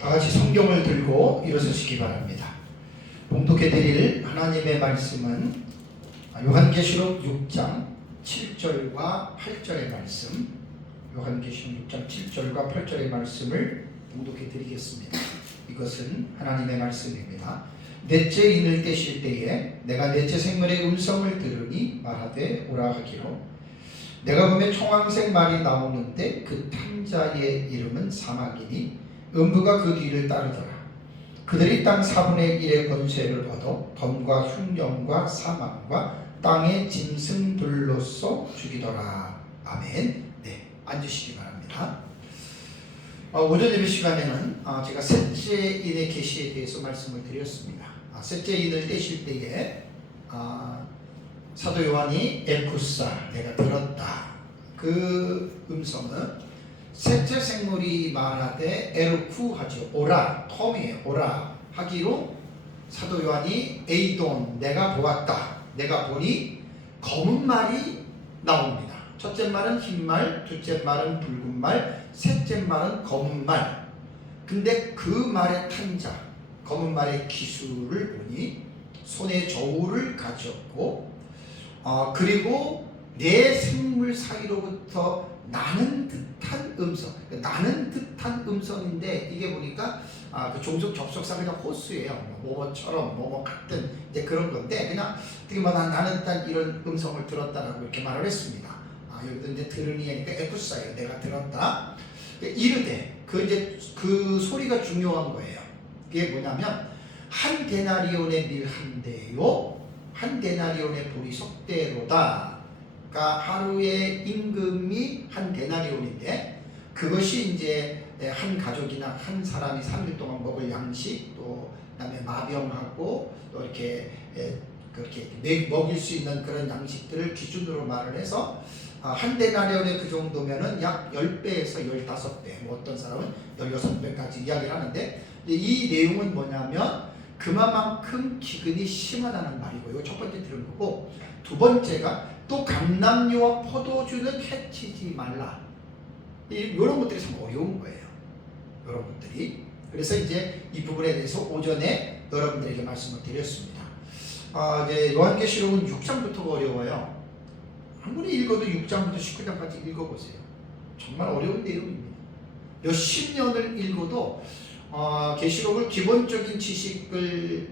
다 같이 성경을 들고 일어서시기 바랍니다. 봉독해 드릴 하나님의 말씀은 요한계시록 6장 7절과 8절의 말씀, 요한계시록 6장 7절과 8절의 말씀을 봉독해 드리겠습니다. 이것은 하나님의 말씀입니다. 넷째 인을 떼실 때에 내가 넷째 생물의 음성을 들으니 말하되 오라 하기로, 내가 보면 청황색 말이 나오는데 그 탕자의 이름은 사막이니 음부가 그 뒤를 따르더라. 그들이 땅 4분의 1의 권세를 얻어 검과 흉령과 사망과 땅의 짐승들로서 죽이더라. 아멘. 네, 앉으시기 바랍니다. 오전 예배 시간에는 제가 셋째 인의 계시에 대해서 말씀을 드렸습니다. 셋째 인을 떼실 때에 사도 요한이 에쿠사, 내가 들었다. 그 음성은 셋째 생물이 말하되 에르쿠 하죠. 오라, 텀이에요. 오라 하기로 사도 요한이 에이돈, 내가 보았다. 내가 보니 검은 말이 나옵니다. 첫째 말은 흰 말, 둘째 말은 붉은 말, 셋째 말은 검은 말. 근데 그 말의 탄자, 검은 말의 기술을 보니 손에 저울을 가졌고, 그리고 네 생물 사이로부터 나는 듯한 음성, 나는 듯한 음성인데 이게 보니까 그 종속 접속사 그냥 호수예요. 뭐뭐처럼 뭐뭐 같은 이제 그런 건데, 그냥 어떻게 나는 듯한 이런 음성을 들었다라고 이렇게 말을 했습니다. 여기도 이제 들으니 하니까 에쿠사예요. 내가 들었다. 이르되 그 소리가 중요한 거예요. 그게 뭐냐면 한 데나리온의 밀 한 대요, 한 데나리온의 보리 속대로다. 그러니까 하루의 임금이 한 데나리온인데, 그것이 이제 한 가족이나 한 사람이 3일 동안 먹을 양식, 또 그다음에 마병하고 또 이렇게 그렇게 먹일 수 있는 그런 양식들을 기준으로 말을 해서 한 데나리온의 그 정도면은 약 10배에서 15배, 뭐 어떤 사람은 16배까지 이야기를 하는데, 이 내용은 뭐냐면 그만큼 기근이 심하다는 말이고요. 첫 번째 들은 거고, 두 번째가 또 감람류와 포도주는 해치지 말라. 이런 것들이 참 어려운 거예요. 이런 것들이. 그래서 이제 이 부분에 대해서 오전에 여러분들에게 말씀을 드렸습니다. 이제 요한계시록은 6장부터가 어려워요. 한 분이 읽어도 6장부터 19장까지 읽어보세요. 정말 어려운 내용입니다. 몇십 년을 읽어도 계시록을 기본적인 지식을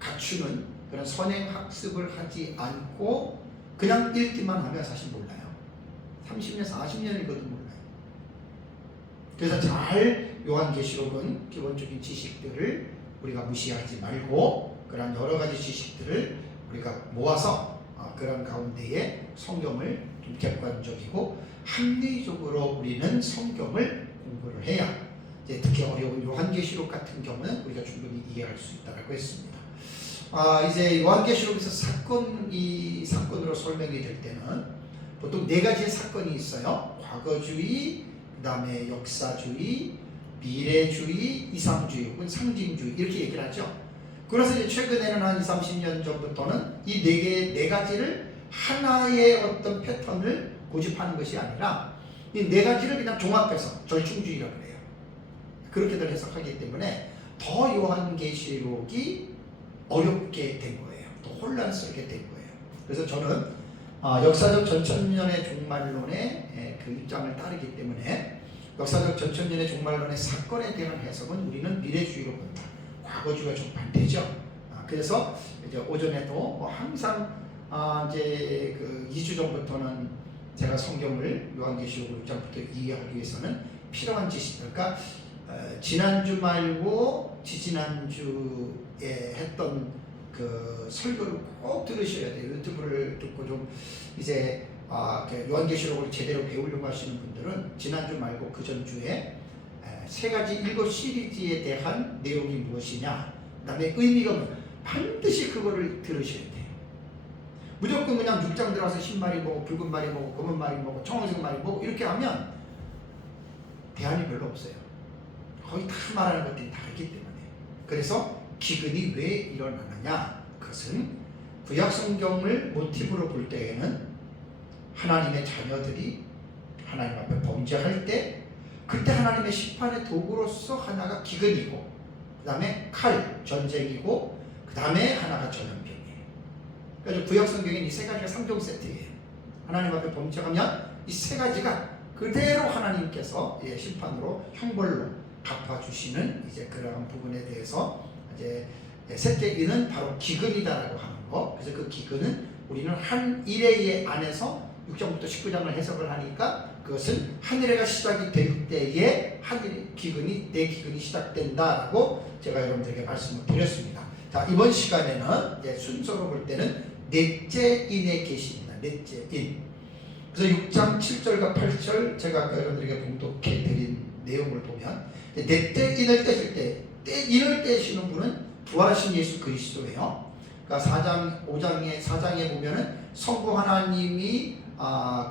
갖추는 그런 선행학습을 하지 않고 그냥 읽기만 하면 사실 몰라요. 30년, 40년 읽어도 몰라요. 그래서 잘 요한계시록은 기본적인 지식들을 우리가 무시하지 말고, 그런 여러 가지 지식들을 우리가 모아서 그런 가운데에 성경을 좀 객관적이고 합리적으로 우리는 성경을 공부를 해야 이제 특히 어려운 요한계시록 같은 경우는 우리가 충분히 이해할 수 있다고 했습니다. 이제 요한계시록에서 사건으로 설명이 될 때는 보통 네 가지의 사건이 있어요. 과거주의, 그 다음에 역사주의, 미래주의, 이상주의 혹은 상징주의, 이렇게 얘기를 하죠. 그래서 이제 최근에는 한 20, 30년 전부터는 이 네 가지를 하나의 어떤 패턴을 고집하는 것이 아니라 이 네 가지를 그냥 종합해서 절충주의라고 그래요. 그렇게들 해석하기 때문에 더 요한계시록이 어렵게 된 거예요. 또 혼란스럽게 된 거예요. 그래서 저는 역사적 전천년의 종말론의 그 입장을 따르기 때문에 역사적 전천년의 종말론의 사건에 대한 해석은 우리는 미래주의로 본다. 과거주의가 좀 반대죠. 그래서 이제 오전에도 항상 이제 그 2주 전부터는 제가 성경을 요한계시록 6장부터 이해하기 위해서는 필요한 지식, 그러니까 지난주 말고 지지난주에 했던 그 설교를 꼭 들으셔야 돼요. 유튜브를 듣고 좀 이제 요한계시록을 제대로 배우려고 하시는 분들은 지난주 말고 그 전주에 세 가지 7 시리즈에 대한 내용이 무엇이냐, 그 다음에 의미가 뭐냐, 반드시 그거를 들으셔야 돼요. 무조건 그냥 6장 들어가서 흰 말이 뭐고 붉은 말이 뭐고 검은 말이 뭐고 청색 말이 뭐고 이렇게 하면 대안이 별로 없어요. 거의 다 말하는 것들이 다르기 때문에. 그래서 기근이 왜 일어나느냐, 그것은 구약성경을 모티브로 볼 때에는 하나님의 자녀들이 하나님 앞에 범죄할 때 그때 하나님의 심판의 도구로서 하나가 기근이고, 그 다음에 칼, 전쟁이고, 그 다음에 하나가 전염병이에요. 그래서 구약 성경엔 이 세 가지가 3종 세트예요. 하나님 앞에 범죄하면 이 세 가지가 그대로 하나님께서 심판으로 형벌로 갚아주시는 이제 그러한 부분에 대해서 이제 셋째 이는 바로 기근이다라고 하는 거. 그래서 그 기근은 우리는 한 일회 안에서 6장부터 19장을 해석을 하니까 그것은 한 일회가 시작이 될 때에 기근이 내 기근이 시작된다라고 제가 여러분들에게 말씀을 드렸습니다. 자, 이번 시간에는 이제 순서로 볼 때는 넷째 인의 계시입니다. 넷째 인. 그래서 6장 7절과 8절 제가 아까 여러분들에게 봉독해 드린 내용을 보면 넷째 인을 떼실 때 인을 떼시는 분은 부활하신 예수 그리스도예요. 그러니까 4장에 보면은 성부 하나님이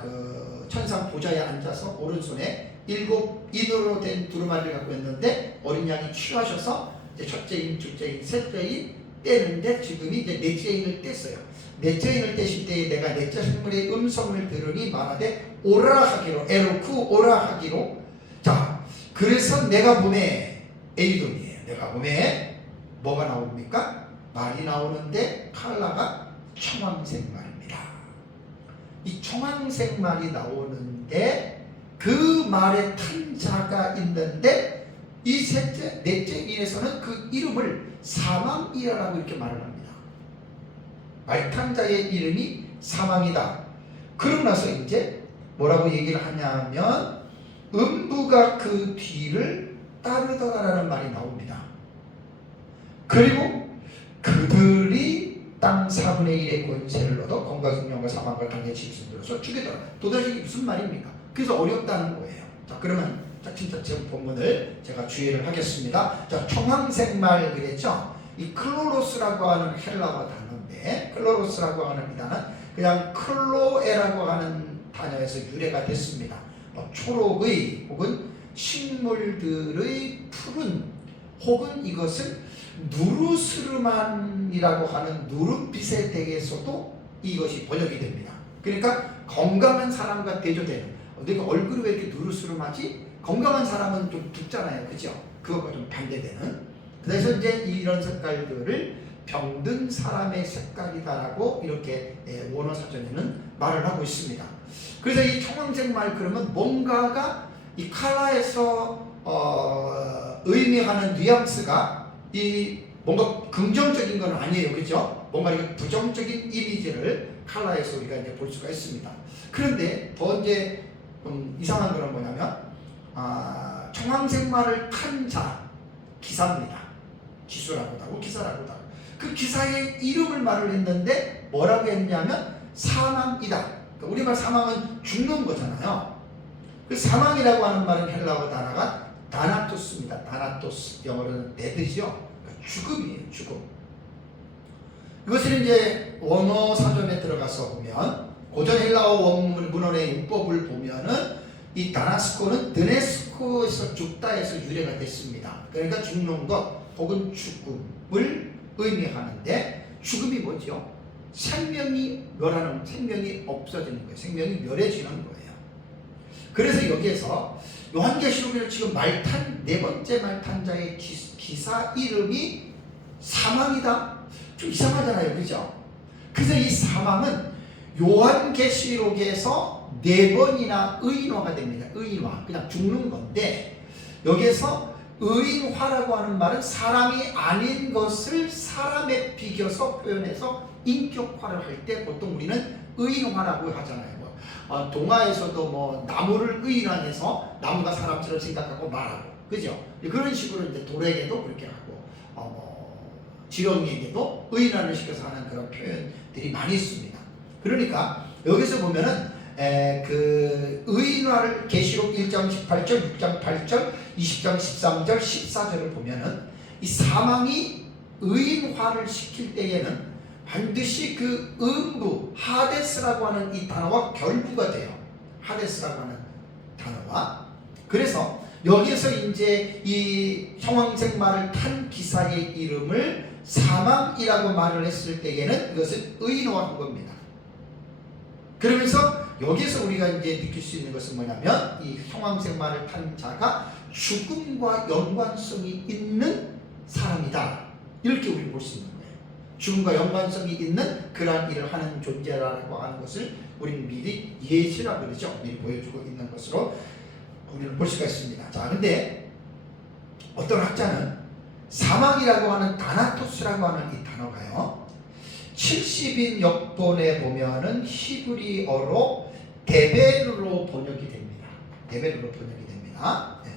그 천상 보좌에 앉아서 오른손에 7 인으로 된 두루마리를 갖고 있는데 어린 양이 취하셔서 이제 첫째 인, 둘째 인, 셋째 인 떼는데 지금이 이제 넷째 인을 뗐어요. 넷째 인을 떼실 때에 내가 넷째 생물의 음성을 들으니 말하되 오라 하기로, 에로쿠 오라 하기로. 자, 그래서 내가 봄에 에이돔이에요. 내가 봄에 뭐가 나옵니까? 말이 나오는데 컬러가 청황색 말입니다. 이 청황색 말이 나오는데 그 말에 탄 자가 있는데 이 넷째 인에서는 그 이름을 사망이라고 이렇게 말을 합니다. 말탄자의 이름이 사망이다. 그러고 나서 이제 뭐라고 얘기를 하냐면 음부가 그 뒤를 따르더라라는 말이 나옵니다. 그리고 그들이 땅 4분의 1의 권세를 얻어 검과 생명과 사망과 강의 짐승들로서 죽이더라. 도대체 무슨 말입니까? 그래서 어렵다는 거예요. 자, 그러면 차츰차츰 본문을 제가 주의를 하겠습니다. 자, 청황색 말 그랬죠? 이 클로로스라고 하는 헬라어 단어인데, 클로로스라고 하는 이 단어는 그냥 클로에라고 하는 단어에서 유래가 됐습니다. 초록의 혹은 식물들의 푸른 혹은 이것은 누르스르만이라고 하는 누른빛에 대해서도 이것이 번역이 됩니다. 그러니까 건강한 사람과 대조되는, 내가 얼굴이 왜 이렇게 누르스름하지? 건강한 사람은 좀 붓잖아요, 그죠? 그것과 좀 반대되는. 그래서 이제 이런 색깔들을 병든 사람의 색깔이다라고 이렇게 원어 사전에는 말을 하고 있습니다. 그래서 이 청황색 말 그러면 뭔가가 이 컬러에서 의미하는 뉘앙스가 이 뭔가 긍정적인 건 아니에요, 그죠? 뭔가 이렇게 부정적인 이미지를 컬러에서 우리가 이제 볼 수가 있습니다. 그런데 더 이제 이상한 거는 뭐냐면 청황색 말을 탄 자 기사입니다. 기수라고도 하고 기사라고도 하고 그 기사의 이름을 말을 했는데 뭐라고 했냐면 사망이다. 그러니까 우리말 사망은 죽는 거잖아요. 그 사망이라고 하는 말은 헬라어 단어가 다나토스입니다. 다나토스, 영어로는 데드죠. 그러니까 죽음이에요, 죽음. 이것을 이제 원어 사전에 들어가서 보면 고전 헬라어 원문 문헌의 문법을 보면은 이 다나스코는 드네스코에서 죽다에서 유래가 됐습니다. 그러니까 죽는 것 혹은 죽음을 의미하는데 죽음이 뭐죠? 생명이 멸하는, 생명이 없어지는 거예요. 생명이 멸해지는 거예요. 그래서 여기에서 요한계시록에서 지금 네 번째 말탄자의 기사 이름이 사망이다? 좀 이상하잖아요, 그죠? 그래서 이 사망은 요한계시록에서 4번이나 의인화가 됩니다. 의인화, 그냥 죽는 건데 여기에서 의인화라고 하는 말은 사람이 아닌 것을 사람에 비겨서 표현해서 인격화를 할 때 보통 우리는 의인화라고 하잖아요. 동화에서도 뭐 나무를 의인화해서 나무가 사람처럼 생각하고 말하고, 그죠? 그런 식으로 이제 돌에게도 그렇게 하고, 지렁이에게도 의인화를 시켜서 하는 그런 표현들이 많이 있습니다. 그러니까 여기서 보면은 그 의인화를 계시록 1장 18절, 6장 8절, 20장 13절, 14절을 보면은 이 사망이 의인화를 시킬 때에는 반드시 그 음부, 하데스라고 하는 이 단어와 결부가 돼요. 하데스라고 하는 단어와. 그래서 여기에서 이제 이 형황색 말을 탄 기사의 이름을 사망이라고 말을 했을 때에는 이것은 의인화한 겁니다. 그러면서 여기서 우리가 이제 느낄 수 있는 것은 뭐냐면 이 형왕색마를 탄 자가 죽음과 연관성이 있는 사람이다. 이렇게 우리 볼 수 있는 거예요. 죽음과 연관성이 있는 그러한 일을 하는 존재라고 하는 것을 우리는 미리 예시라고 그러죠. 미리 보여주고 있는 것으로 우리는 볼 수가 있습니다. 자, 근데 어떤 학자는 사망이라고 하는 다나토스라고 하는 이 단어가요, 70인 역본에 보면은 히브리어로 데베르로 번역이 됩니다. 데베르로 번역이 됩니다. 네.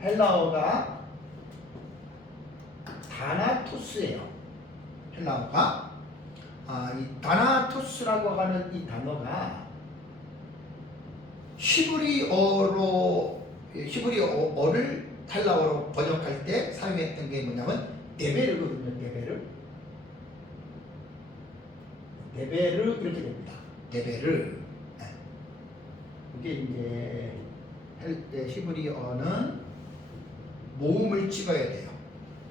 헬라어가 다나토스예요. 헬라어가 이 다나토스라고 하는 이 단어가 히브리어를 헬라어로 번역할 때 사용했던 게 뭐냐면 데베르거든요. 데베르 이렇게 됩니다. 데베르. 네. 이게 이제 히브리어는 모음을 찍어야 돼요.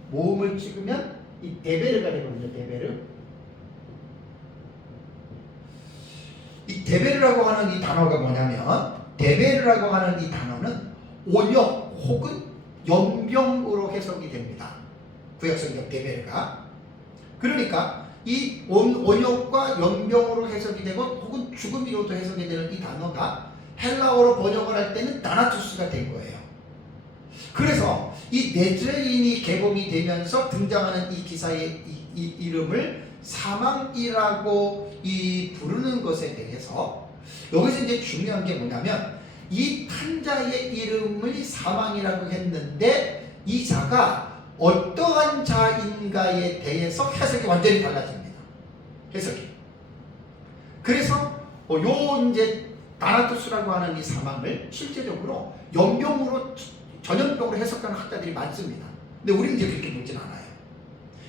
모음을 찍으면 이 데베르가 되거든요. 데베르. 이 데베르라고 하는 이 단어가 뭐냐면, 데베르라고 하는 이 단어는 온역 혹은 연병으로 해석이 됩니다. 구약성경 데베르가. 그러니까 이 온역과 연병으로 해석이 되고 혹은 죽음이로도 해석이 되는 이 단어가 헬라어로 번역을 할 때는 다나투스가 된 거예요. 그래서 이 네트레인이 개봉이 되면서 등장하는 이 기사의 이 이름을 사망이라고 부르는 것에 대해서 여기서 이제 중요한 게 뭐냐면, 이 탄자의 이름을 사망이라고 했는데 이 자가 어떠한 자인가에 대해서 해석이 완전히 달라집니다. 해석이. 그래서 요 이제 다나토스라고 하는 이 사망을 실제적으로 연병으로 전염병으로 해석하는 학자들이 많습니다. 근데 우리는 이제 그렇게 보진 않아요.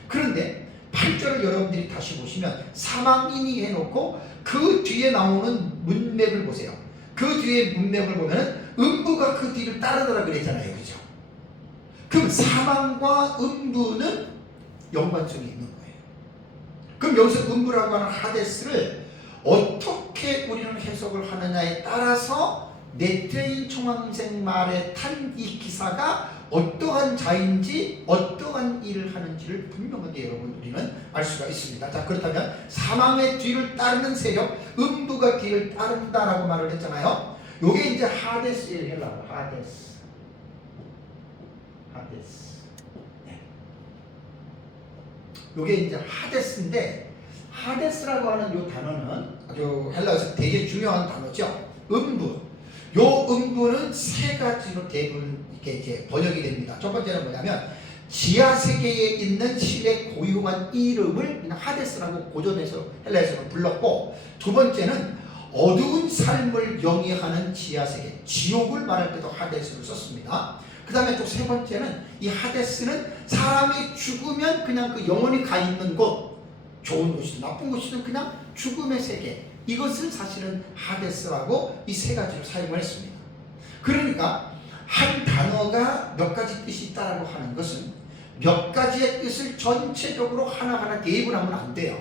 그런데 8절을 여러분들이 다시 보시면 사망인이 해놓고 그 뒤에 나오는 문맥을 보세요. 그 뒤에 문맥을 보면 음부가 그 뒤를 따르더라 그랬잖아요. 그죠? 그럼 사망과 음부는 연관성이 있는 거예요. 그럼 여기서 음부라고 하는 하데스를 어떻게 우리는 해석을 하느냐에 따라서 네트레인 청황색 말에 탄 이 기사가 어떠한 자인지 어떠한 일을 하는지를 분명하게 여러분 우리는 알 수가 있습니다. 자, 그렇다면 사망의 뒤를 따르는 세력, 음부가 뒤를 따른다라고 말을 했잖아요. 요게 이제 하데스의 헬라어, 하데스. 네. 요게 이제 하데스인데, 하데스라고 하는 요 단어는 아주 헬라어에서 되게 중요한 단어죠. 음부. 요 음부는 세 가지로 대부분 이렇게 이제 번역이 됩니다. 첫 번째는 뭐냐면, 지하 세계에 있는 신의 고유한 이름을 그냥 하데스라고 고전에서 헬라에서는 불렀고, 두 번째는 어두운 삶을 영위하는 지하 세계, 지옥을 말할 때도 하데스를 썼습니다. 그 다음에 또 세 번째는 이 하데스는 사람이 죽으면 그냥 그 영혼이 가 있는 곳, 좋은 곳이든 나쁜 곳이든 그냥 죽음의 세계, 이것을 사실은 하데스라고 이 세 가지로 사용을 했습니다. 그러니까 한 단어가 몇 가지 뜻이 있다라고 하는 것은 몇 가지의 뜻을 전체적으로 하나하나 대입을 하면 안 돼요.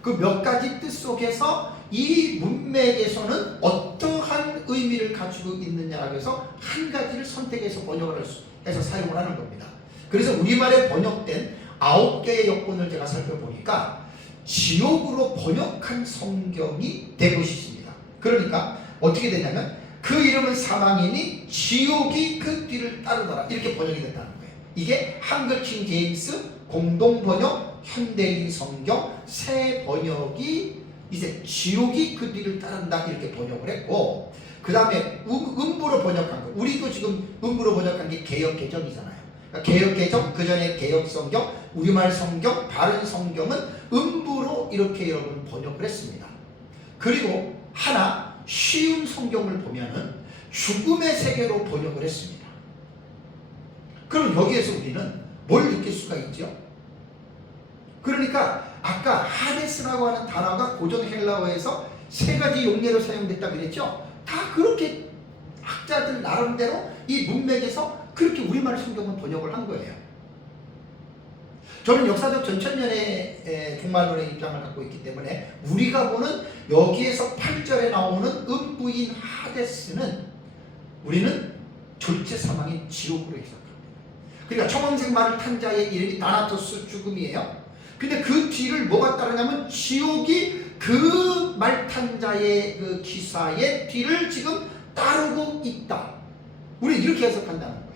그 몇 가지 뜻 속에서 이 문맥에서는 어떠한 의미를 가지고 있느냐라고 해서 한 가지를 선택해서 번역을 해서 사용을 하는 겁니다. 그래서 우리말에 번역된 9개의 역본을 제가 살펴보니까 지옥으로 번역한 성경이 대부분 있습니다. 그러니까 어떻게 되냐면, 그 이름은 사망이니 지옥이 그 뒤를 따르더라, 이렇게 번역이 됐다는 거예요. 이게 한글 킹 제임스 공동 번역, 현대인 성경 새 번역이 이제 지옥이 그 뒤를 따른다 이렇게 번역을 했고, 그 다음에 음부로 번역한 거, 우리도 지금 음부로 번역한 게 개역개정이잖아요. 그러니까 개역개정, 그 전에 개역성경, 우리말 성경, 바른 성경은 음부로 이렇게 여러분 번역을 했습니다. 그리고 하나 쉬운 성경을 보면은 죽음의 세계로 번역을 했습니다. 그럼 여기에서 우리는 뭘 느낄 수가 있죠? 그러니까 아까 하데스라고 하는 단어가 고전 헬라어에서 세 가지 용례로 사용됐다 그랬죠? 다 그렇게 학자들 나름대로 이 문맥에서 그렇게 우리말 성경은 번역을 한 거예요. 저는 역사적 전천년의 종말론의 입장을 갖고 있기 때문에 우리가 보는 여기에서 8절에 나오는 음부인 하데스는 우리는 졸제 사망인 지옥으로 해석합니다. 그러니까 청황생마를 탄 자의 이름이 다나토스 죽음이에요. 근데 그 뒤를 뭐가 따르냐면 지옥이 그 말 탄 자의 그 기사의 뒤를 지금 따르고 있다. 우리 이렇게 해석한다는 거예요.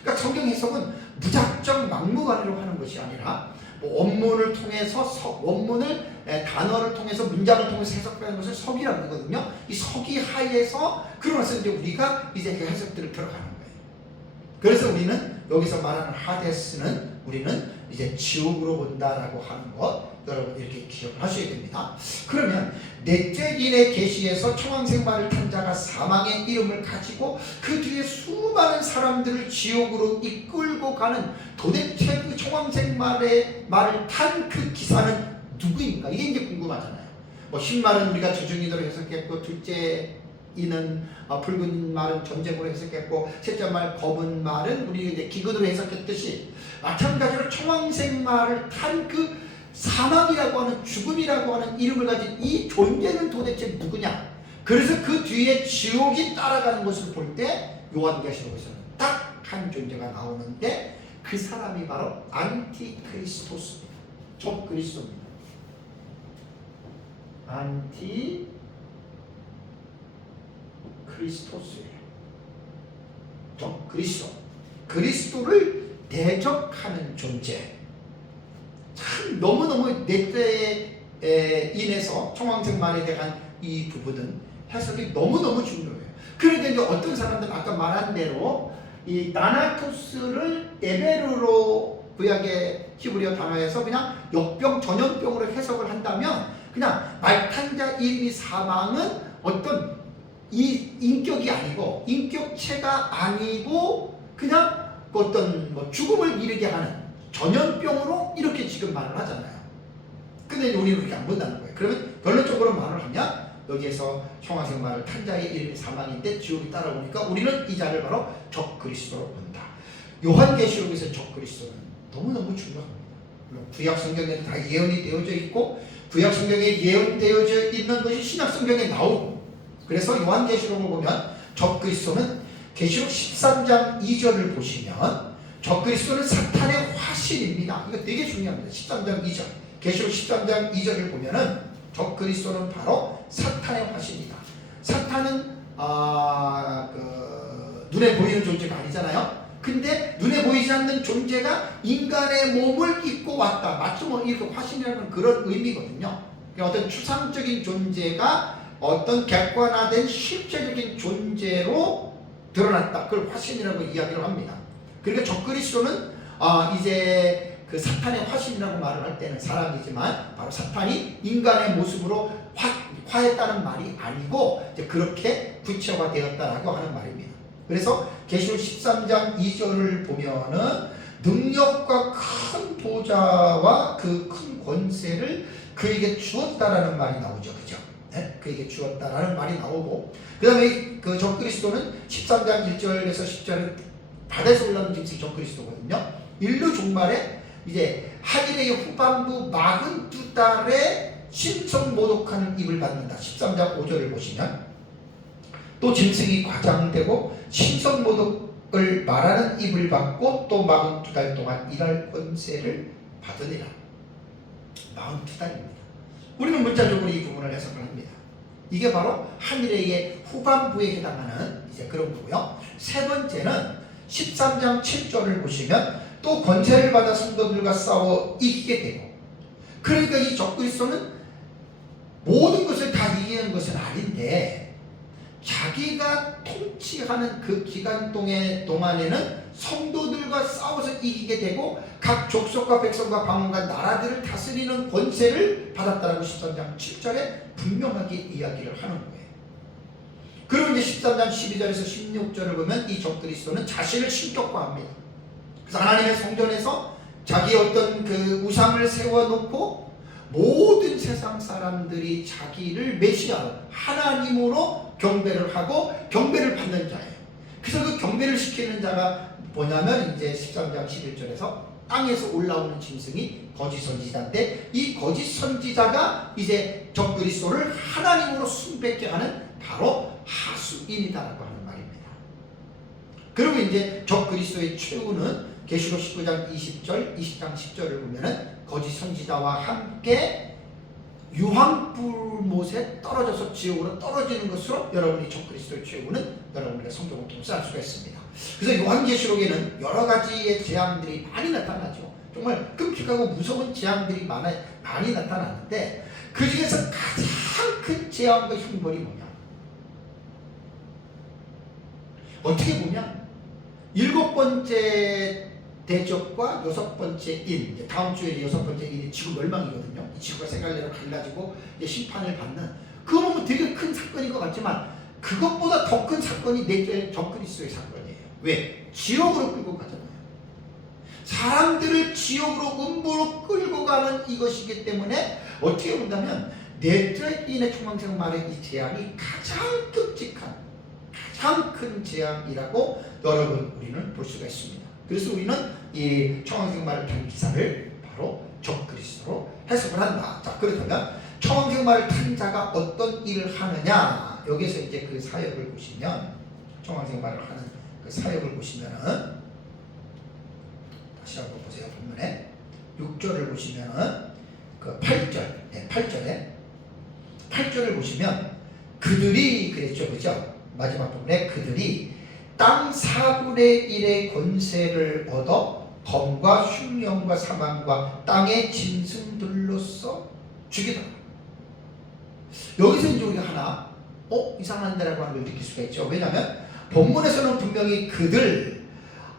그러니까 성경 해석은 무작정 막무가내로 하는 것이 아니라 뭐 원문을 통해서 원문을 단어를 통해서 문장을 통해서 해석하는 것을 석이라고 하거든요. 이 석이 하에서 그러면서 이제 우리가 이제 그 해석들을 들어가는 거예요. 그래서 우리는 여기서 말하는 하데스는 우리는 이제 지옥으로 본다라고 하는 것 여러분 이렇게 기억을 하셔야 됩니다. 그러면 넷째 인의 계시에서 청황생마를 탄 자가 사망의 이름을 가지고 그 뒤에 수많은 사람들을 지옥으로 이끌고 가는 도대체 그 청황생마의 말을 탄 그 기사는 누구인가? 이게 이제 궁금하잖아요. 뭐 흰말은 우리가 주중이도로 해석했고 둘째 이는 붉은 말은 전쟁으로 해석했고 셋째 말 검은 말은 우리 이제 기근으로 해석했듯이 마찬가지로 청황색 말을 탄 그 사망이라고 하는 죽음이라고 하는 이름을 가진 이 존재는 도대체 누구냐? 그래서 그 뒤에 지옥이 따라가는 것을 볼 때 요한계시록에서는 딱 한 존재가 나오는데 그 사람이 바로 안티크리스토스입니다. 적그리스도입니다. 그리스토스예요. 그리스도를 대적하는 존재. 참 너무너무 넷째에 인해서 청황생말에 대한 이 부분은 해석이 너무너무 중요해요. 그런데 이제 어떤 사람들은 아까 말한 대로 이 나나토스를 에베르로 구약의 히브리어 단어에서 그냥 역병 전염병으로 해석을 한다면 그냥 말탄자 이름이 사망은 어떤 이 인격이 아니고 인격체가 아니고 그냥 어떤 뭐 죽음을 이르게 하는 전염병으로 이렇게 지금 말을 하잖아요. 근데 우리는 그렇게 안 본다는 거예요. 그러면 결론적으로 말을 하면 여기에서 청황생마를 탄 자의 이름이 사망인데 지옥이 따라오니까 우리는 이 자를 바로 적그리스도로 본다. 요한계시록에서 적그리스도는 너무너무 중요합니다. 구약 성경에도 다 예언이 되어져 있고 구약 성경에 예언되어져 있는 것이 신약 성경에 나오고 그래서 요한계시록을 보면 적그리스도는 계시록 13장 2절을 보시면 적그리스도는 사탄의 화신입니다. 이거 되게 중요합니다. 13장 2절 계시록 13장 2절을 보면은 적그리스도는 바로 사탄의 화신이다. 사탄은 눈에 보이는 존재가 아니잖아요. 근데 눈에 보이지 않는 존재가 인간의 몸을 입고 왔다. 마치 뭐 이렇게 화신이라는 그런 의미거든요. 어떤 추상적인 존재가 어떤 객관화된 실제적인 존재로 드러났다. 그걸 화신이라고 이야기를 합니다. 그러니까 적그리스도는 이제 그 사탄의 화신이라고 말을 할 때는 사람이지만 바로 사탄이 인간의 모습으로 화했다는 말이 아니고 이제 그렇게 구체화되었다라고 하는 말입니다. 그래서 계시록 13장 2절을 보면은 능력과 큰 보좌와 그 큰 권세를 그에게 주었다라는 말이 나오죠. 그죠? 네? 그에게 주었다라는 말이 나오고 그 다음에 그 적그리스도는 13장 1절에서 10절은 바다에서 올라오는 짐승이 적그리스도거든요. 인류 종말에 이제 하늘의 후반부 42달에 신성모독하는 입을 받는다. 13장 5절을 보시면 또 짐승이 과장되고 신성모독을 말하는 입을 받고 또 42달 동안 일할 권세를 받으리라. 42달입니다. 우리는 문자적으로 이 부분을 해석을 합니다. 이게 바로 하늘의 후반부에 해당하는 이제 그런 거고요. 세 번째는 13장 7절을 보시면 또 권세를 받아 성도들과 싸워 이기게 되고 그러니까 이 적그리스도는 모든 것을 다 이기는 것은 아닌데 자기가 통치하는 그 기간 동안에는 성도들과 싸워서 이기게 되고 각 족속과 백성과 방언과 나라들을 다스리는 권세를 받았다라고 13장 7절에 분명하게 이야기를 하는 거예요. 그리고 이제 13장 12절에서 16절을 보면 이 적그리스도는 자신을 신격화합니다. 그래서 하나님의 성전에서 자기 어떤 그 우상을 세워놓고 모든 세상 사람들이 자기를 메시아로 하나님으로 경배를 하고 경배를 받는 자예요. 그래서 그 경배를 시키는 자가 뭐냐면 이제 13장 11절에서 땅에서 올라오는 짐승이 거짓 선지자인데, 이 거짓 선지자가 이제 적그리스도를 하나님으로 숭배케 하는 바로 하수인이다라고 하는 말입니다. 그리고 이제 적그리스도의 최후는 계시록 19장 20절, 20장 10절을 보면은 거짓 선지자와 함께 유황불못에 떨어져서 지옥으로 떨어지는 것으로 여러분이 적그리스도의 최후는 여러분의 성경을 통해서 알 수가 있습니다. 그래서 요한계시록에는 여러 가지의 재앙들이 많이 나타나죠. 정말 끔찍하고 무서운 재앙들이 많이 나타나는데, 그 중에서 가장 큰 재앙과 흉벌이 뭐냐? 어떻게 보면 7번째 대적과 6번째 인, 다음 주에 6번째 인이 지구 멸망이거든요. 이 지구가 세갈래로 갈라지고 심판을 받는, 그거 보면 되게 큰 사건인 것 같지만 그것보다 더 큰 사건이 넷째 적그리스도의 사건이에요. 왜? 지옥으로 끌고 가잖아요. 사람들을 지옥으로 음부로 끌고 가는 이것이기 때문에 어떻게 본다면 넷째 인의 총망생 말의 이 재앙이 가장 끔찍한, 가장 큰 재앙이라고 여러분 우리는 볼 수가 있습니다. 그래서 우리는 이 청황생마를 탄 기사를 바로 적그리스도로 해석을 한다. 자, 그렇다면 청황생마를 탄 자가 어떤 일을 하느냐? 여기서 이제 그 사역을 보시면, 청황생마를 하는 그 사역을 보시면은, 다시 한번 보세요. 본문에 6절을 보시면은 그 8절, 8절을 보시면 그들이 그랬죠, 그죠? 마지막 부분에 그들이 땅 4분의 1의 권세를 얻어 검과 흉령과 사망과 땅의 짐승들로서 죽이더라. 여기서 이제 우리가 하나 이상한데라고 하는 걸 느낄 수가 있죠. 왜냐하면 본문에서는 분명히 그들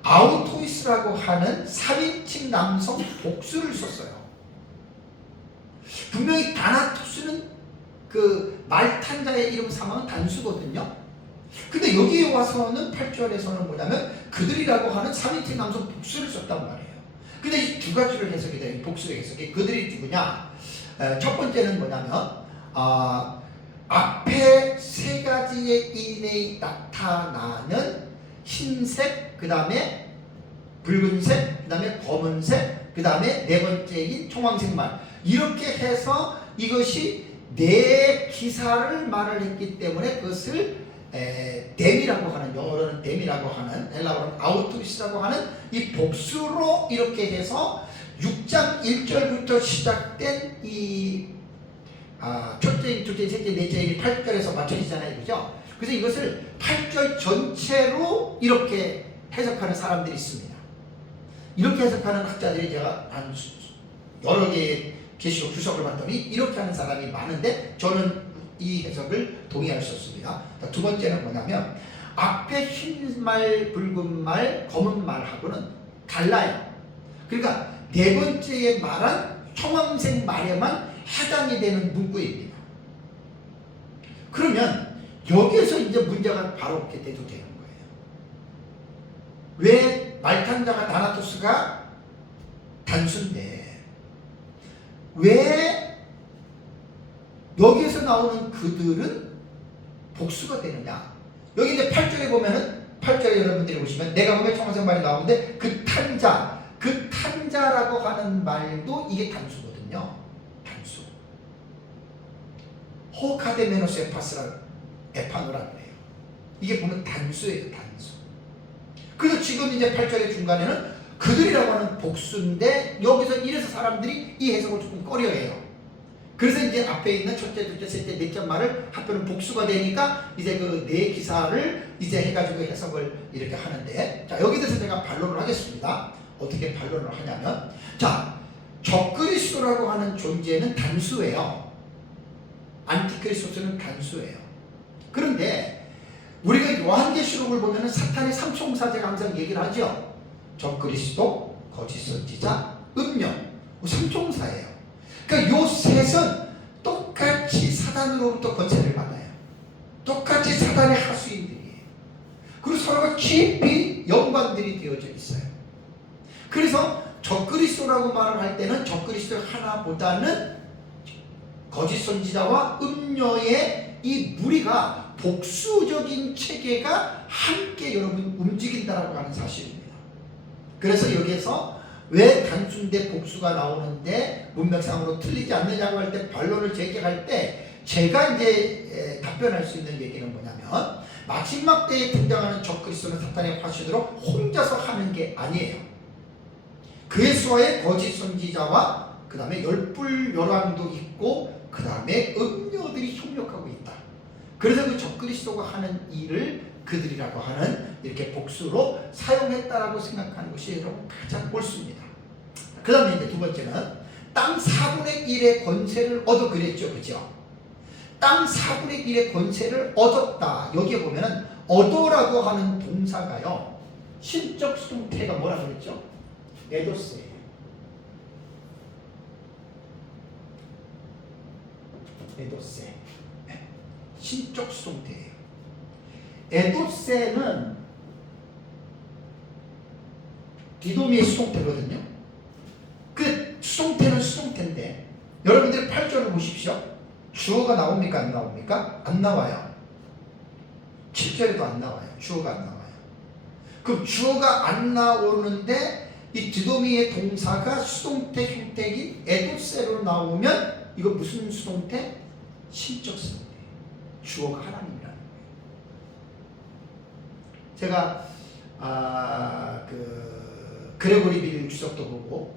아우토이스라고 하는 3인칭 남성 복수를 썼어요. 분명히 다나토스는 그 말탄 자의 이름 사망은 단수거든요. 근데 여기 와서는 8절에서는 뭐냐면 그들이라고 하는 3인칭 남성 복수를 썼단 말이에요. 근데 이 두 가지를 해석이 돼요. 복수의 해석이. 그들이 누구냐? 첫 번째는 뭐냐면 앞에 세 가지의 인에 나타나는 흰색, 그 다음에 붉은색, 그 다음에 검은색, 그 다음에 네 번째인 청황색말, 이렇게 해서 이것이 네 기사를 말을 했기 때문에 그것을 댐이라고 하는, 영어로는 댐이라고 하는, 헬라어로는 아우토리스라고 하는 이 복수로 이렇게 해서 6장 1절부터 시작된 이 첫째, 둘째, 셋째, 넷째 8절에서 맞춰지잖아요. 그죠? 그래서 이것을 8절 전체로 이렇게 해석하는 사람들이 있습니다. 이렇게 해석하는 학자들이 제가 한 여러 개의 계시록 주석을 봤더니 이렇게 하는 사람이 많은데, 저는 이 해석을 동의할 수 없습니다. 두 번째는 뭐냐면 앞에 흰 말, 붉은 말, 검은 말하고는 달라요. 그러니까 네 번째에 말한 청황색 말에만 해당이 되는 문구입니다. 그러면 여기에서 이제 문제가 바로 이렇게 대두되는 거예요. 왜 말탄자가 다나토스가 단수인데 왜 여기에서 나오는 그들은 복수가 되느냐? 여기 이제 8절에 보면은, 8절에 여러분들이 보시면 내가 보면 청황색 말이 나오는데 그 탄자, 그 탄자라고 하는 말도 이게 단수거든요. 단수. 호카데메노스 에파노라 그래요. 이게 보면 단수예요, 단수. 그래서 지금 이제 8절의 중간에는 그들이라고 하는 복수인데 여기서 이래서 사람들이 이 해석을 조금 꺼려해요. 그래서 이제 앞에 있는 첫째, 둘째, 셋째, 넷째 말을 합하면 복수가 되니까 이제 그 네 기사를 이제 해가지고 해석을 이렇게 하는데, 자, 여기 대해서 제가 반론을 하겠습니다. 어떻게 반론을 하냐면, 자, 적그리스도라고 하는 존재는 단수예요. 안티크리스토스는 단수예요. 그런데 우리가 요한계시록을 보면 사탄의 삼총사제가 항상 얘기를 하죠. 적그리스도, 거짓 선지자, 음녀, 삼총사예요. 그러니까 요 셋은 똑같이 사단으로부터 권세를 받아요. 똑같이 사단의 하수인들이에요. 그리고 서로가 깊이 연관들이 되어져 있어요. 그래서 적그리스도라고 말을 할 때는 적그리스도 하나보다는 거짓 선지자와 음녀의 이 무리가 복수적인 체계가 함께 여러분 움직인다라고 하는 사실입니다. 그래서 여기에서 왜 단순대 복수가 나오는데 문맥상으로 틀리지 않느냐고 할 때 반론을 제기할 때 제가 이제 답변할 수 있는 얘기는 뭐냐면 마지막 때에 등장하는 적그리스도는 사탄의 화신으로 혼자서 하는 게 아니에요. 그의 수하에 거짓 선지자와 그 다음에 열불 열왕도 있고 그 다음에 음녀들이 협력하고 있다. 그래서 그 적그리스도가 하는 일을 그들이라고 하는 이렇게 복수로 사용했다라고 생각하는 것이 여러분 가장 옳습니다. 그 다음에 이제 두 번째는 땅 4분의 1의 권세를 얻어 그랬죠. 그죠? 땅 4분의 1의 권세를 얻었다. 여기에 보면은 얻어라고 하는 동사가요. 신적 수동태가 뭐라고 그랬죠? 에도스예요. 에도세. 신적 수동태예요. 에도세는 디도미의 수동태거든요. 그 수동태는 수동태인데 여러분들 8절을 보십시오. 주어가 나옵니까? 안 나옵니까? 안 나와요. 7절에도 안 나와요. 주어가 안 나와요. 그럼 주어가 안 나오는데 이 디도미의 동사가 수동태 형태인 에도세로 나오면 이거 무슨 수동태? 신적 수동태. 주어가 하나님이라는 거예요. 제가 그레고리 빌 주석도 보고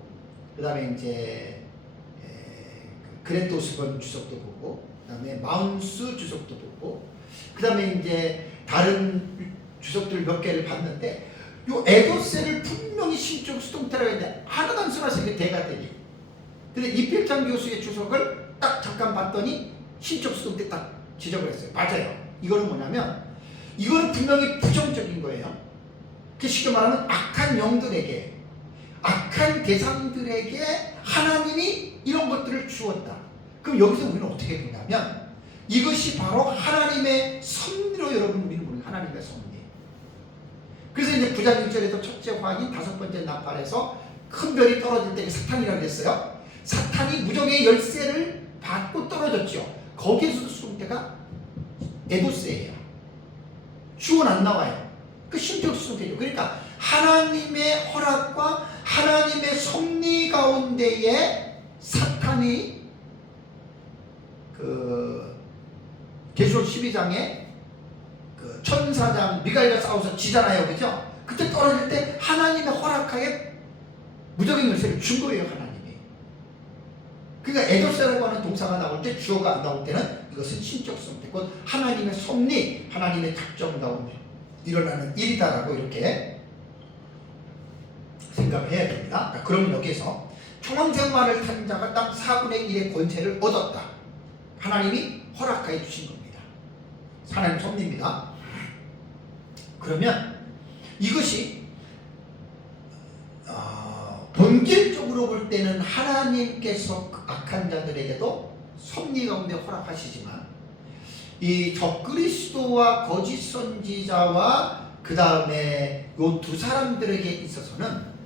그 다음에 이제 그랜트 오스본 주석도 보고 그 다음에 마운스 주석도 보고 그 다음에 이제 다른 주석들 몇 개를 봤는데 요 에도세를 분명히 신적 수동태라고 했는데 하나도 안 써놨어요. 이게 대가들이. 근데 이필장 교수의 주석을 딱 잠깐 봤더니 신적 수동태 딱 지적을 했어요. 맞아요. 이거는 뭐냐면 이거는 분명히 부정적인 거예요. 그 쉽게 말하면 악한 영들에게 악한 대상들에게 하나님이 이런 것들을 주었다. 그럼 여기서 우리는 어떻게 보냐면 이것이 바로 하나님의 섭리로 여러분 우리는 보는 하나님의 섭리. 그래서 이제 9장 1절에도 첫째 화인 5번째 나팔에서 큰 별이 떨어질 때 사탄이라고 했어요. 사탄이 무정의 열쇠를 받고 떨어졌죠. 거기에서도 수동태가 에도스예요. 주어는 안 나와요. 그 신적 수동태죠. 그러니까 하나님의 허락과 하나님의 섭리 가운데에 사탄이 계시록 12장에 그 천사장 미가엘과 싸워서 지잖아요. 그죠? 그때 떨어질 때 하나님의 허락하에 무적인 열쇠를 준 거예요. 하나님이. 그러니까 에도세라고 하는 동사가 나올 때 주어가 안 나올 때는 이것은 신적 수동태, 곧 하나님의 섭리, 하나님의 작정 가운데 일어나는 일이다라고 이렇게 생각을 해야 됩니다. 그럼 여기에서 총왕생만을 탄 자가 땅 4분의 1의 권세를 얻었다. 하나님이 허락하여 주신 겁니다. 하나님 섭리입니다. 그러면 이것이 본질적으로 볼 때는 하나님께서 악한 자들에게도 섭리 가운데 허락하시지만 이 적그리스도와 거짓 선지자와 그 다음에 요 두 사람들에게 있어서는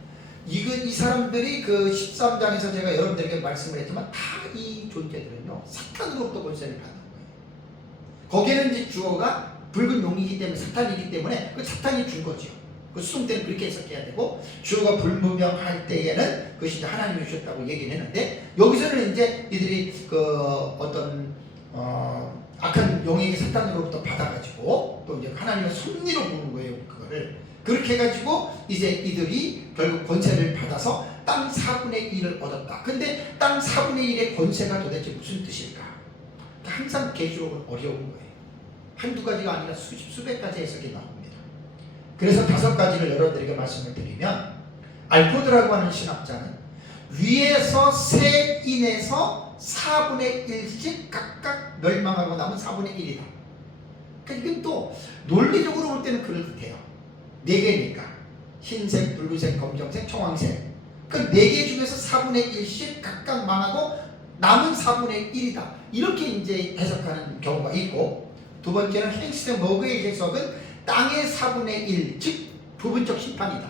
이 사람들이 그 13장에서 제가 여러분들에게 말씀을 했지만 다 이 존재들은요 사탄으로부터 권세를 받는 거예요. 거기에는 이제 주어가 붉은 용이기 때문에 사탄이기 때문에 그 사탄이 준 거죠. 그 수동태는 그렇게 해석해야 되고 주어가 불무명할 때에는 그것이 하나님이 주셨다고 얘기를 했는데 여기서는 이제 이들이 그 어떤 악한 용에게 사탄으로부터 받아가지고 또 이제 하나님의 섭리로 보는 거예요. 그거를 그렇게 해가지고 이제 이들이 결국 권세를 받아서 땅 4분의 1을 얻었다. 근데 땅 4분의 1의 권세가 도대체 무슨 뜻일까? 항상 계시록은 어려운 거예요. 한두 가지가 아니라 수백 가지 해석이 나옵니다. 그래서 5가지를 여러분들에게 말씀을 드리면 알포드라고 하는 신학자는 위에서 세인에서 4분의 1씩 각각 멸망하고 남은 4분의 1이다. 그러니까 이건 또 논리적으로 볼 때는 그럴듯해요. 4개니까 흰색, 붉은색, 검정색, 청황색 그 4개 중에서 4분의 1씩 각각 망하고 남은 4분의 1이다. 이렇게 이제 해석하는 경우가 있고 두 번째는 헨스트 머그의 해석은 땅의 4분의 1, 즉 부분적 심판이다.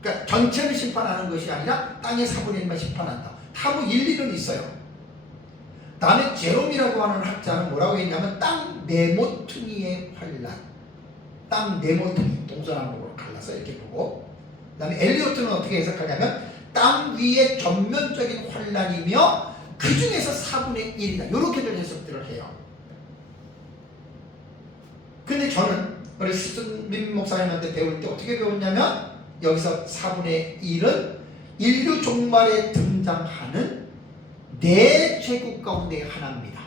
그러니까 전체를 심판하는 것이 아니라 땅의 4분의 1만 심판한다. 다뭐 일리는 있어요. 다음에 제롬이라고 하는 학자는 뭐라고 했냐면 땅 네모퉁이의 환란, 땅 네모퉁이 동서남북으로 갈라서 이렇게 보고 그 다음에 엘리오트는 어떻게 해석하냐면 땅 위의 전면적인 환란이며 그 중에서 4분의 1이다. 이렇게들 해석들을 해요. 근데 저는 우리 시즌민 목사님한테 배울 때 어떻게 배웠냐면 여기서 4분의 1은 인류 종말에 등장하는 4제국 가운데 하나입니다.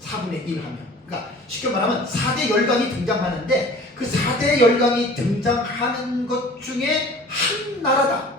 4분의 1 하면. 그러니까 쉽게 말하면 4대 열강이 등장하는데 그 4대 열강이 등장하는 것 중에 한 나라다.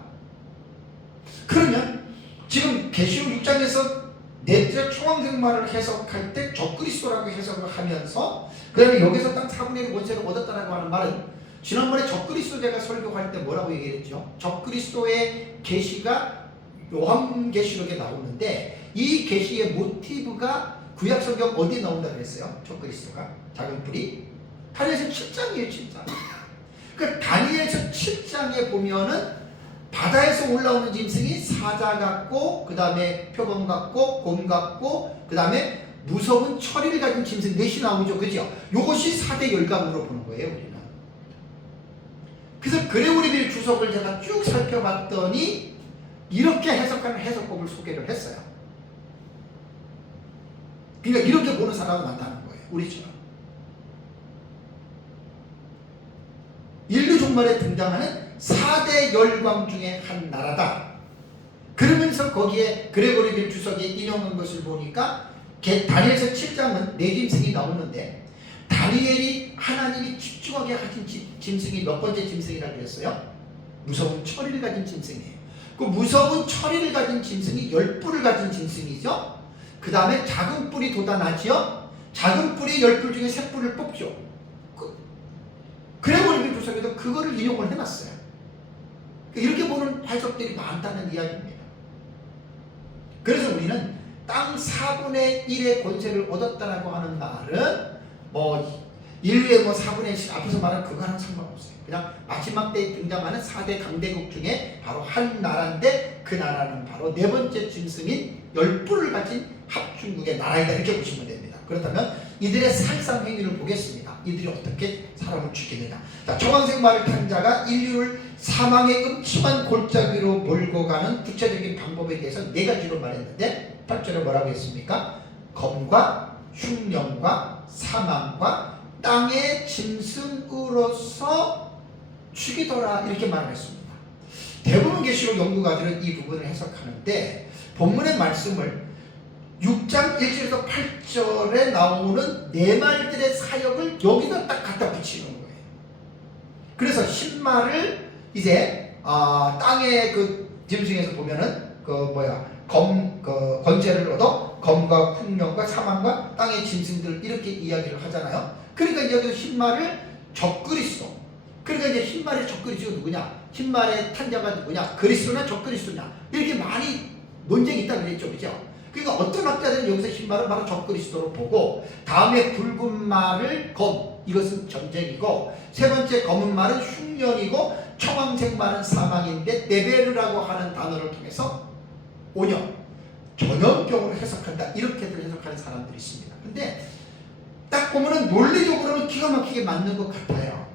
그러면 지금 계시록 6장에서 넷째 초왕생말을 해석할 때 적그리스도라고 해석을 하면서 그 다음에 여기서 딱 4분의 1 원세를 얻었다라고 하는 말은 지난번에 적그리스도 제가 설교할 때 뭐라고 얘기했죠? 적그리스도의 계시가 요한계시록에 나오는데 이 계시의 모티브가 구약성경 어디에 나온다고 그랬어요? 적그리스도가 작은 뿔이 다니엘서 7장이에요. 7장. 그러니까 다니엘서 7장에 보면은 바다에서 올라오는 짐승이 사자 같고 그 다음에 표범 같고 곰 같고 그 다음에 무서운 철이를 가진 짐승 넷이 나오죠. 그죠? 요것이 4대 열강으로 보는 거예요. 우리는. 그래서 그레고리빌 주석을 제가 쭉 살펴봤더니 이렇게 해석하는 해석법을 소개를 했어요. 그러니까 이렇게 보는 사람은 많다는 거예요. 우리처럼. 인류 종말에 등장하는 4대 열강 중에 한 나라다. 그러면서 거기에 그레고리빌 주석이 인용한 것을 보니까 다니엘서 7장은 4짐승이 나오는데 다니엘이 하나님이 집중하게 하신 짐승이 몇 번째 짐승이라고 그랬어요? 무서운 철이를 가진 짐승이에요. 그 무서운 철이를 가진 짐승이 10뿔을 가진 짐승이죠. 그 다음에 작은 뿔이 돋아나지요. 작은 뿔이 10뿔 중에 3뿔을 뽑죠. 그레고리빌 주석에도 그거를 인용을 해놨어요. 이렇게 보는 해석들이 많다는 이야기입니다. 그래서 우리는 땅 4분의 1의 권세를 얻었다라고 하는 말은 인류의 4분의 1 앞에서 말한 그거랑 상관없어요. 그냥 마지막 때에 등장하는 4대 강대국 중에 바로 한 나라인데 그 나라는 바로 4번째 짐승인 10뿔을 가진 합중국의 나라이다. 이렇게 보시면 됩니다. 그렇다면 이들의 살상 행위를 보겠습니다. 이들이 어떻게 사람을 죽이느냐. 자, 초왕생말을 탄 자가 인류를 사망의 음침한 골짜기로 몰고 가는 구체적인 방법에 대해서 4가지로 말했는데 8절에 뭐라고 했습니까? 검과 흉령과 사망과 땅의 짐승으로서 죽이더라. 이렇게 말을 했습니다. 대부분 계시록 연구가들은 이 부분을 해석하는데 본문의 말씀을 6장 1절에서 8절에 나오는 4말들의 사역을 여기다 딱 갖다 붙이는 거예요. 그래서 신말을 이제 땅의 그 짐승에서 보면은 권세를 얻어 검과 흉령과 사망과 땅의 짐승들 이렇게 이야기를 하잖아요. 그러니까 여기서 흰말을 적그리스도. 그러니까 이제 흰말의 적그리스도가 누구냐? 흰말의 탄자가 누구냐? 그리스도나 적그리스도냐? 이렇게 많이 논쟁이 있다고 그랬죠. 그죠? 그러니까 어떤 학자들은 여기서 흰말을 바로 적그리스도로 보고 다음에 붉은 말을 검, 이것은 전쟁이고 세 번째 검은 말은 흉년이고 청황색 말은 사망인데 네베르라고 하는 단어를 통해서 오년, 전염병으로 해석한다. 이렇게들 해석하는 사람들이 있습니다. 근데 딱 보면은 논리적으로는 기가 막히게 맞는 것 같아요.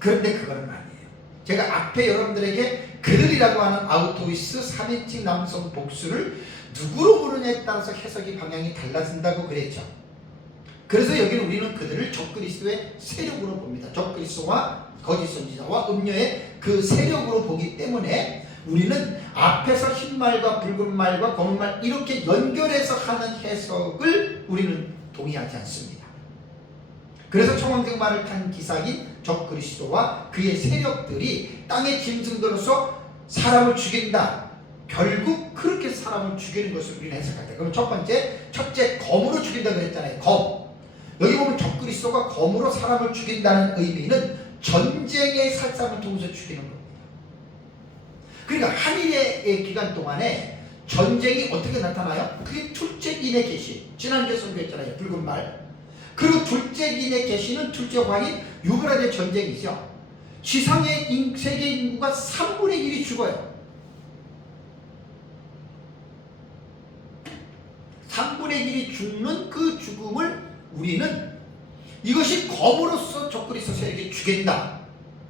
그런데 그거는 아니에요. 제가 앞에 여러분들에게 그들이라고 하는 아우토이스 3인칭 남성 복수를 누구로 부르냐에 따라서 해석이 방향이 달라진다고 그랬죠. 그래서 여기는 우리는 그들을 적그리스도의 세력으로 봅니다. 적그리스도와 거짓 선지자와 음녀의 그 세력으로 보기 때문에 우리는 앞에서 흰 말과 붉은 말과 검은 말 이렇게 연결해서 하는 해석을 우리는 동의하지 않습니다. 그래서 청황색 말을 탄 기사인 적그리스도와 그의 세력들이 땅의 짐승들로서 사람을 죽인다. 결국 그렇게 사람을 죽이는 것을 우리는 해석한다. 그럼 첫째 검으로 죽인다고 그랬잖아요. 검. 여기 보면 적그리스도가 검으로 사람을 죽인다는 의미는 전쟁의 살상을 통해서 죽이는 겁니다. 그러니까 한일의 기간 동안에 전쟁이 어떻게 나타나요? 그게 둘째 인의 계시. 지난주에 선교했잖아요. 붉은 말. 그리고 둘째 인의 계시는 둘째 황인 유브라데 전쟁이죠. 지상의 세계 인구가 3분의 1이 죽어요. 3분의 1이 죽는 그 죽음을 우리는 이것이 검으로서 적그리스도 세력이 죽인다.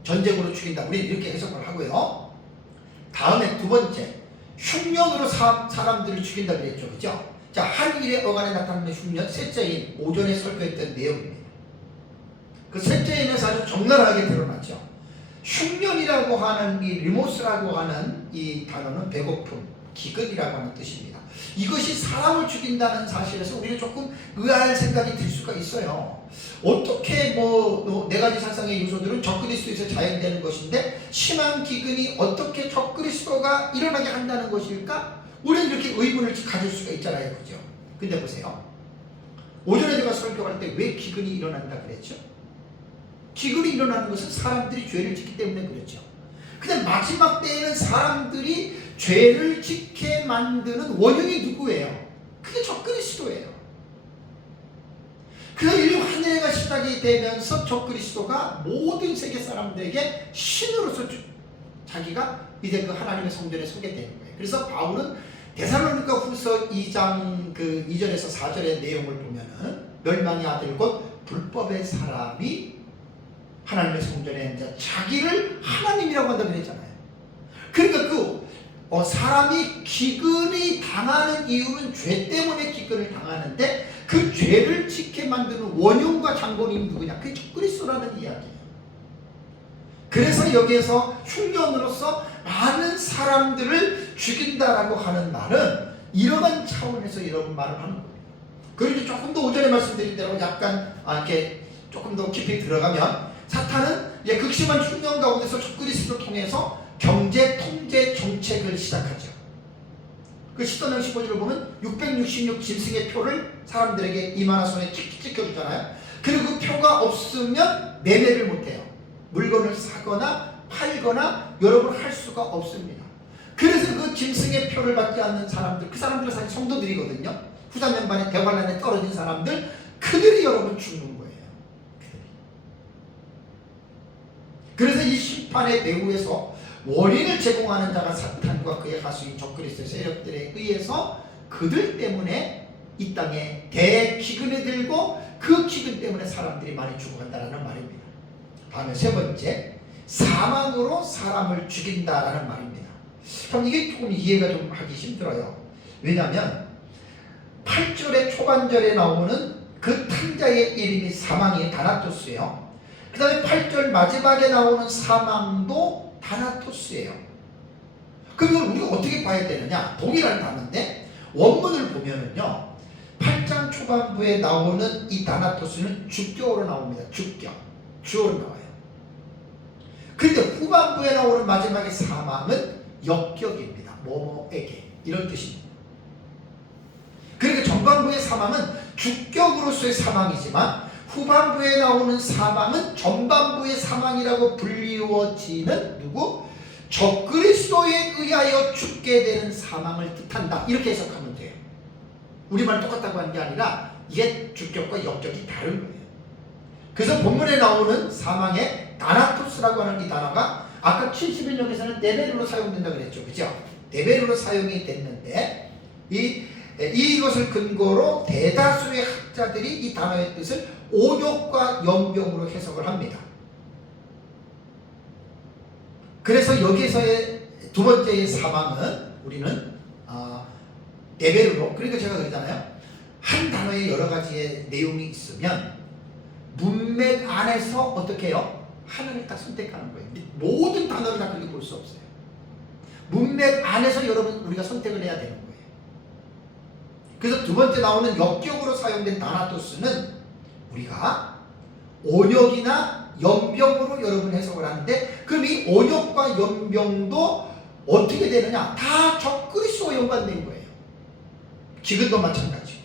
전쟁으로 죽인다. 우리 이렇게 해석을 하고요. 다음에 두 번째, 흉년으로 사람들을 죽인다 그랬죠. 그죠? 자, 한 일의 어간에 나타나는 흉년, 셋째인 오전에 설교했던 내용입니다. 그 셋째인에서 아주 적나라하게 드러나죠. 흉년이라고 하는 이 리모스라고 하는 이 단어는 배고픔, 기근이라고 하는 뜻입니다. 이것이 사람을 죽인다는 사실에서 우리는 조금 의아할 생각이 들 수가 있어요. 어떻게 네 가지 사상의 요소들은 적그리스도에서 자연되는 것인데 심한 기근이 어떻게 적그리스도가 일어나게 한다는 것일까? 우리는 이렇게 의문을 가질 수가 있잖아요. 그죠? 근데 보세요. 오전에 제가 설교할 때 왜 기근이 일어난다 그랬죠? 기근이 일어나는 것은 사람들이 죄를 짓기 때문에 그렇죠. 근데 마지막 때에는 사람들이 죄를 짓게 만드는 원흉이 누구예요? 그게 적그리스도예요. 그래서 인류 환영회가 시작이 되면서 적그리스도가 모든 세계 사람들에게 신으로서 자기가 이제 그 하나님의 성전에 서게 되는 거예요. 그래서 바울은 데살로니가 후서 2장 그 2절에서 4절의 내용을 보면은 멸망의 아들 곧 불법의 사람이 하나님의 성전에 이제 자기를 하나님이라고 한다고 했잖아요. 그러니까 사람이 기근이 당하는 이유는 죄 때문에 기근을 당하는데 그 죄를 짓게 만드는 원흉과 장본인이 누구냐? 그게 적그리스도라는 이야기예요. 그래서 여기에서 흉년으로서 많은 사람들을 죽인다라고 하는 말은 이러한 차원에서 이런 말을 하는 겁니다. 그리고 조금 더 오전에 말씀드린 대로 약간 이렇게 조금 더 깊이 들어가면 사탄은 극심한 흉년 가운데서 적그리스도를 통해서 경제 통제 정책을 시작하죠. 그 10장 15절을 보면 666 짐승의 표를 사람들에게 이마나 손에 찍혀주잖아요. 그리고 그 표가 없으면 매매를 못해요. 물건을 사거나 팔거나 여러분 할 수가 없습니다. 그래서 그 짐승의 표를 받지 않는 사람들, 그 사람들은 사실 성도들이거든요. 후사면반에 대관란에 떨어진 사람들, 그들이 여러분 죽는 거예요. 그래서 이 심판의 배후에서 원인을 제공하는 자가 사탄과 그의 하수인 적그리스도의 세력들에 의해서 그들 때문에 이 땅에 대기근에 들고 그 기근 때문에 사람들이 많이 죽어간다는 말입니다. 다음에 세 번째, 사망으로 사람을 죽인다라는 말입니다. 참 이게 조금 이해가 좀 하기 힘들어요. 왜냐하면 8절의 초반절에 나오는 그 탕자의 이름이 사망이 다나토스예요. 그 다음에 8절 마지막에 나오는 사망도 다나토스예요. 그럼 이걸 우리가 어떻게 봐야 되느냐? 동일한 단어인데 원문을 보면은요, 8장 초반부에 나오는 이 다나토스는 주격으로 나옵니다. 주격, 주어로 나와요. 그런데 후반부에 나오는 마지막에 사망은 역격입니다. 뭐뭐에게, 이런 뜻입니다. 그러니까 전반부의 사망은 주격으로서의 사망이지만 후반부에 나오는 사망은 전반부의 사망이라고 불리워지는 누구? 적그리스도에 의하여 죽게 되는 사망을 뜻한다. 이렇게 해석하면 돼요. 우리말 똑같다고 하는 게 아니라 이게 주격과 역격이 다른 거예요. 그래서 본문에 나오는 사망의 다나토스라고 하는 이 단어가 아까 71년에서는 데베르로 사용된다 그랬죠. 그죠? 데베르로 사용이 됐는데 이것을 근거로 대다수의 학자들이 이 단어의 뜻을 온욕과 연병으로 해석을 합니다. 그래서 여기서의 두 번째의 사망은 우리는 데베르로, 그러니까 제가 그러잖아요. 한 단어에 여러 가지의 내용이 있으면 문맥 안에서 어떻게 해요? 하나를 딱 선택하는 거예요. 모든 단어를 다 그렇게 볼 수 없어요. 문맥 안에서 여러분 우리가 선택을 해야 되는 거예요. 그래서 두 번째 나오는 역격으로 사용된 다나토스는 우리가 온역이나 연병으로 여러분 해석을 하는데, 그럼 이 온역과 연병도 어떻게 되느냐? 다 적그리스도와 연관된 거예요. 기근도 마찬가지고.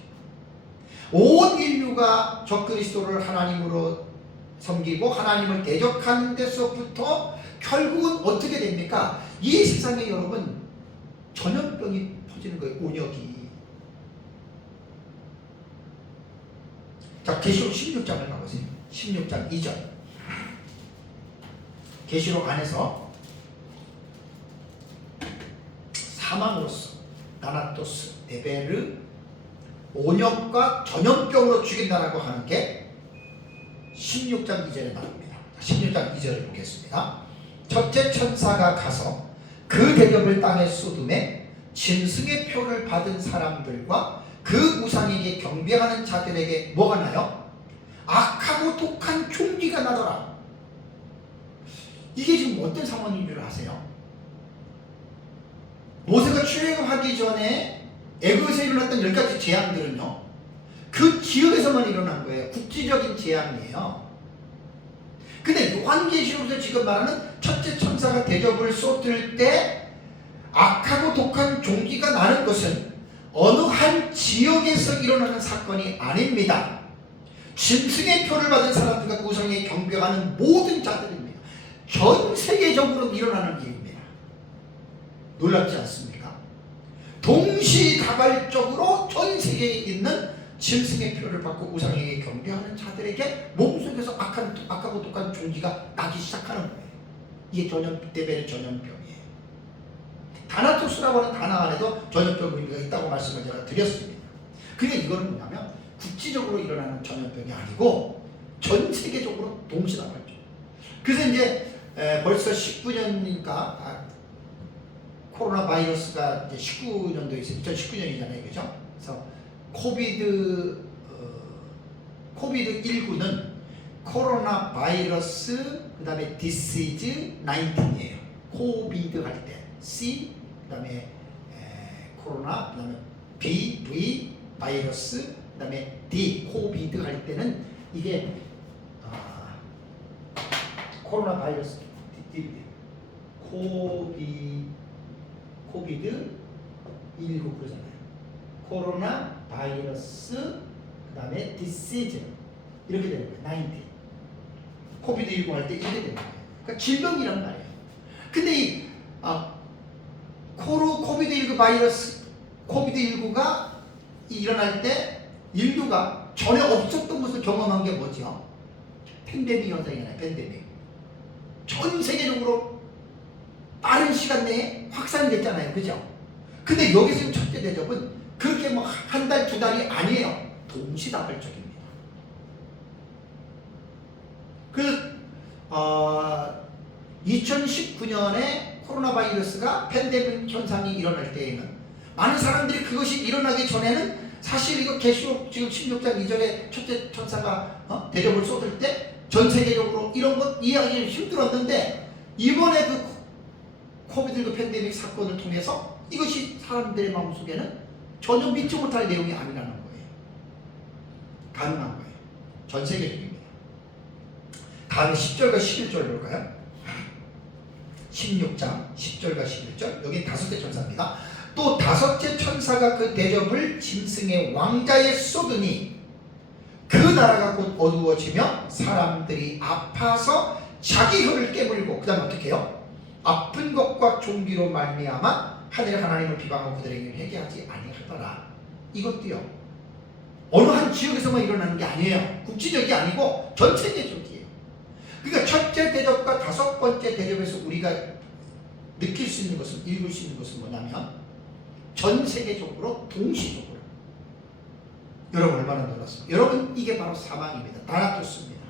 온 인류가 적그리스도를 하나님으로 섬기고 하나님을 대적하는 데서부터 결국은 어떻게 됩니까? 이 세상에 여러분 전염병이 퍼지는 거예요. 온역이. 자, 계시록 16장을 가보세요. 16장 2절. 계시록 안에서 사망으로서 다나토스, 데베르, 온역과 전염병으로 죽인다라고 하는 게 16장 2절에 나옵니다. 16장 2절을 보겠습니다. 첫째 천사가 가서 그 대접을 땅에 쏟음에 짐승의 표를 받은 사람들과 그 우상에게 경배하는 자들에게 뭐가 나요? 악하고 독한 종기가 나더라. 이게 지금 어떤 상황인 줄 아세요? 모세가 출애굽하기 전에 애굽에서 일어났던 10가지 재앙들은요, 그 지역에서만 일어난 거예요. 국지적인 재앙이에요. 근데 요한계시록에서 지금 말하는 첫째 천사가 대접을 쏟을 때 악하고 독한 종기가 나는 것은 어느 한 지역에서 일어나는 사건이 아닙니다. 짐승의 표를 받은 사람들과 그 우상에 경배하는 모든 자들입니다. 전 세계적으로 일어나는 일입니다. 놀랍지 않습니까? 동시다발적으로 전 세계에 있는 짐승의 표를 받고 우상에게 경배하는 자들에게 몸속에서 악하고 독한 종기가 나기 시작하는 거예요. 이게 데벨의 전염병이에요. 다나토스라고 하는 단어 안에도 전염병 의미가 있다고 말씀을 제가 드렸습니다. 그러니까 이거는 뭐냐면 국지적으로 일어나는 전염병이 아니고 전 세계적으로 동시다발적. 그래서 이제 벌써 19년이니까 코로나 바이러스가 이제 19년도에 있어요. 2019년이잖아요, 그죠? 그래서 코비드19는 코로나 바이러스 그 다음에 디시즈 19이에요. 코비드 할 때 C 그 다음에 코로나 그 다음에 V 바이러스 그 다음에 D 코비드 할 때는 이게 코로나 바이러스 코비드19 그러잖아요. 코로나 바이러스 그 다음에 디시즈 이렇게 되는 거예요. 19 코비드19 할 때 이렇게 되는 거예요. 그러니까 질병이란 말이에요. 근데 이 코비드19 바이러스 코비드19가 일어날 때 인류가 전에 없었던 것을 경험한 게 뭐죠? 팬데믹 현상이잖아요. 팬데믹. 전 세계적으로 빠른 시간 내에 확산이 됐잖아요. 그죠? 근데 여기서 지금 첫째 대접은 그렇게 뭐 한 달, 두 달이 아니에요. 동시다발적입니다. 그 2019년에 코로나 바이러스가 팬데믹 현상이 일어날 때에는 많은 사람들이 그것이 일어나기 전에는 사실 이거 계시록 지금 16장 2절에 첫째 천사가 대접을 쏟을 때 전 세계적으로 이런 것 이해하기 힘들었는데 이번에 그 코비드19 팬데믹 사건을 통해서 이것이 사람들의 마음속에는 전혀 믿지 못할 내용이 아니라는 거예요. 가능한 거예요. 전 세계적입니다. 다음에 10절과 11절 볼까요? 16장 10절과 11절 여기 다섯째 천사입니다. 또 다섯째 천사가 그 대접을 짐승의 왕자에 쏟으니 그 나라가 곧 어두워지며 사람들이 아파서 자기 혀를 깨물고 그 다음에 어떻게 해요? 아픈 것과 종기로 말미암아 하늘의 하나님을 비방하고 그들에게 회개하지 아니하더라. 이것도요 어느 한 지역에서만 일어나는 게 아니에요. 국지적이 아니고 전 세계적이에요. 그러니까 첫째 대접과 다섯 번째 대접에서 우리가 느낄 수 있는 것은, 읽을 수 있는 것은 뭐냐면 전 세계적으로 동시적으로. 여러분 얼마나 놀랐습니까? 여러분 이게 바로 사망입니다. 다나토스입니다.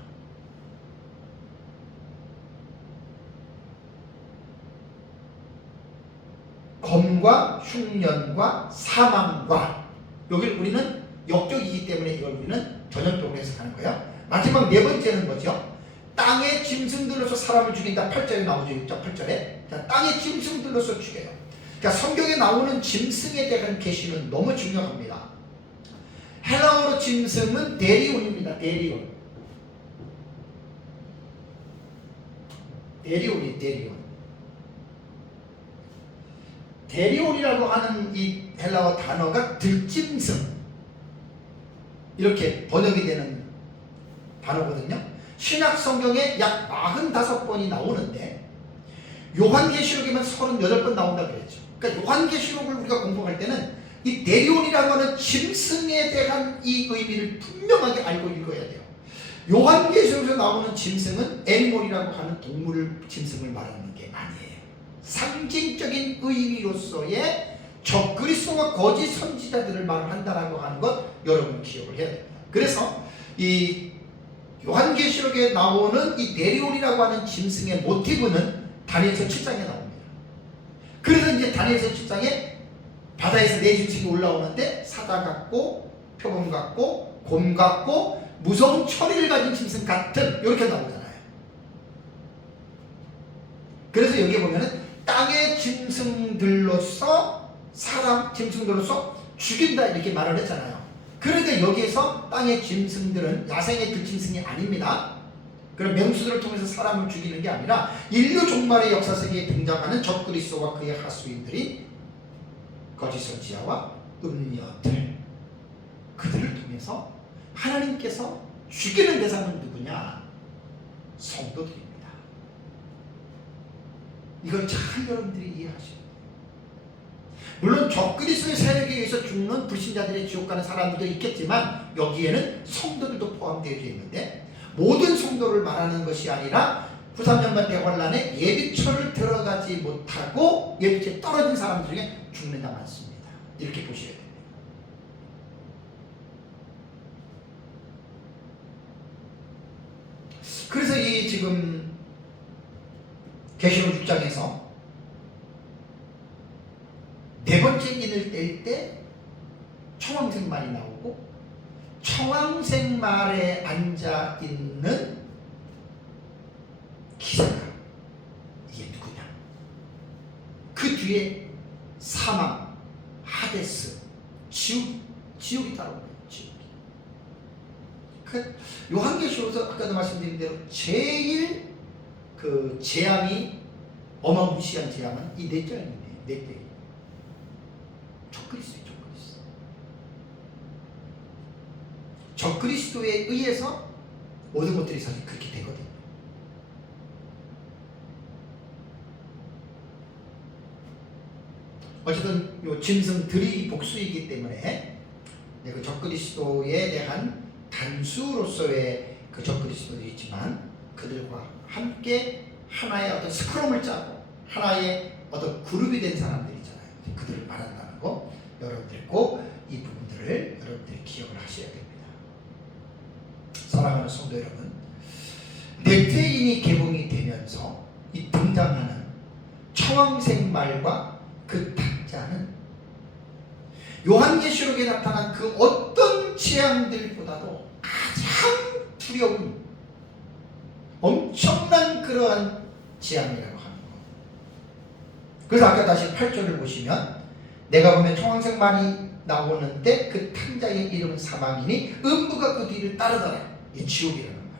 검과 흉년과 사망과 여기를 우리는 역적이기 때문에 이걸 우리는 전염병으로 해석하는 거예요. 마지막 네 번째는 뭐죠? 땅의 짐승들로서 사람을 죽인다. 8절에 나오죠. 6장 8절에. 자, 땅의 짐승들로서 죽여요. 자, 성경에 나오는 짐승에 대한 계시는 너무 중요합니다. 헬라어로 짐승은 데리온입니다. 데리온. 데리온이라고 하는 이 헬라어 단어가 들짐승 이렇게 번역이 되는 단어거든요. 신약 성경에 약 45번이 나오는데 요한계시록에만 38번 나온다 그랬죠. 그러니까 요한계시록을 우리가 공부할 때는 이 데리온이라고 하는 짐승에 대한 이 의미를 분명하게 알고 읽어야 돼요. 요한계시록에서 나오는 짐승은 애니몰이라고 하는 동물 짐승을 말하는 게 아니에요. 상징적인 의미로서의 적그리스도와 거짓 선지자들을 말한다라고 하는 것 여러분 기억을 해야 됩니다. 그래서 이 요한계시록에 나오는 이 내리올이라고 하는 짐승의 모티브는 다니엘서 7장에 나옵니다. 그래서 이제 다니엘서 7장에 바다에서 네 짐승이 올라오는데 사자 같고 표범 같고 곰 같고 무서운 처리를 가진 짐승 같은 이렇게 나오잖아요. 그래서 여기 보면은 땅의 짐승들로서 사람 짐승들로서 죽인다 이렇게 말을 했잖아요. 그러니까 여기에서 땅의 짐승들은 야생의 그 짐승이 아닙니다. 그런 명수들을 통해서 사람을 죽이는 게 아니라 인류 종말의 역사 세계에 등장하는 적그리스도와 그의 하수인들이 거짓 선지자와 음녀들, 그들을 통해서 하나님께서 죽이는 대상은 누구냐? 성도들입니다. 이걸 잘 여러분들이 이해하셔야 돼요. 물론 적그리스도의 세력에 의해서 죽는 불신자들의 지옥 가는 사람들도 있겠지만 여기에는 성도들도 포함되어 있는데, 모든 성도를 말하는 것이 아니라 후삼년반 대환란에 예비처를 들어가지 못하고 예비처에 떨어진 사람들 중에 죽는 자 많습니다. 이렇게 보셔야 됩니다. 그래서 이 지금 계시록 6장에서 네 번째 인을 뗄 때 청황색 말이 나오고, 청황색 말에 앉아 있는 기사가 이게 누구냐? 그 뒤에 사망, 하데스, 지옥이 따라오네요. 지옥이. 그 요한계시록에서 아까도 말씀드린 대로 제일 그 재앙이 어마무시한 재앙은 이 네 장입니다. 네 장. 적그리스도예요. 적그리스도에 의해서 모든 것들이 사실 그렇게 되거든요. 어쨌든 요 짐승들이 복수이기 때문에 그 적그리스도에 대한 단수로서의 그 적그리스도도 있지만, 그들과 함께 하나의 어떤 스크럼을 짜고 하나의 어떤 그룹이 된 사람들이 있잖아요. 그들을 말한다는 거, 여러분들 꼭 이 부분들을 여러분들이 기억을 하셔야 됩니다. 사랑하는 성도 여러분, 넷째인이 개봉이 되면서 이 등장하는 청황색 말과 그 탁자는 요한계시록에 나타난 그 어떤 재앙들보다도 가장 두려운 엄청난 그러한 재앙이라고 하는 것. 그래서 아까 다시 8절을 보시면, 내가 보면 청황색 말이 나오는데 그 탕자의 이름은 사망이니 음부가 그 뒤를 따르더라. 이 지옥이라는 말이에요.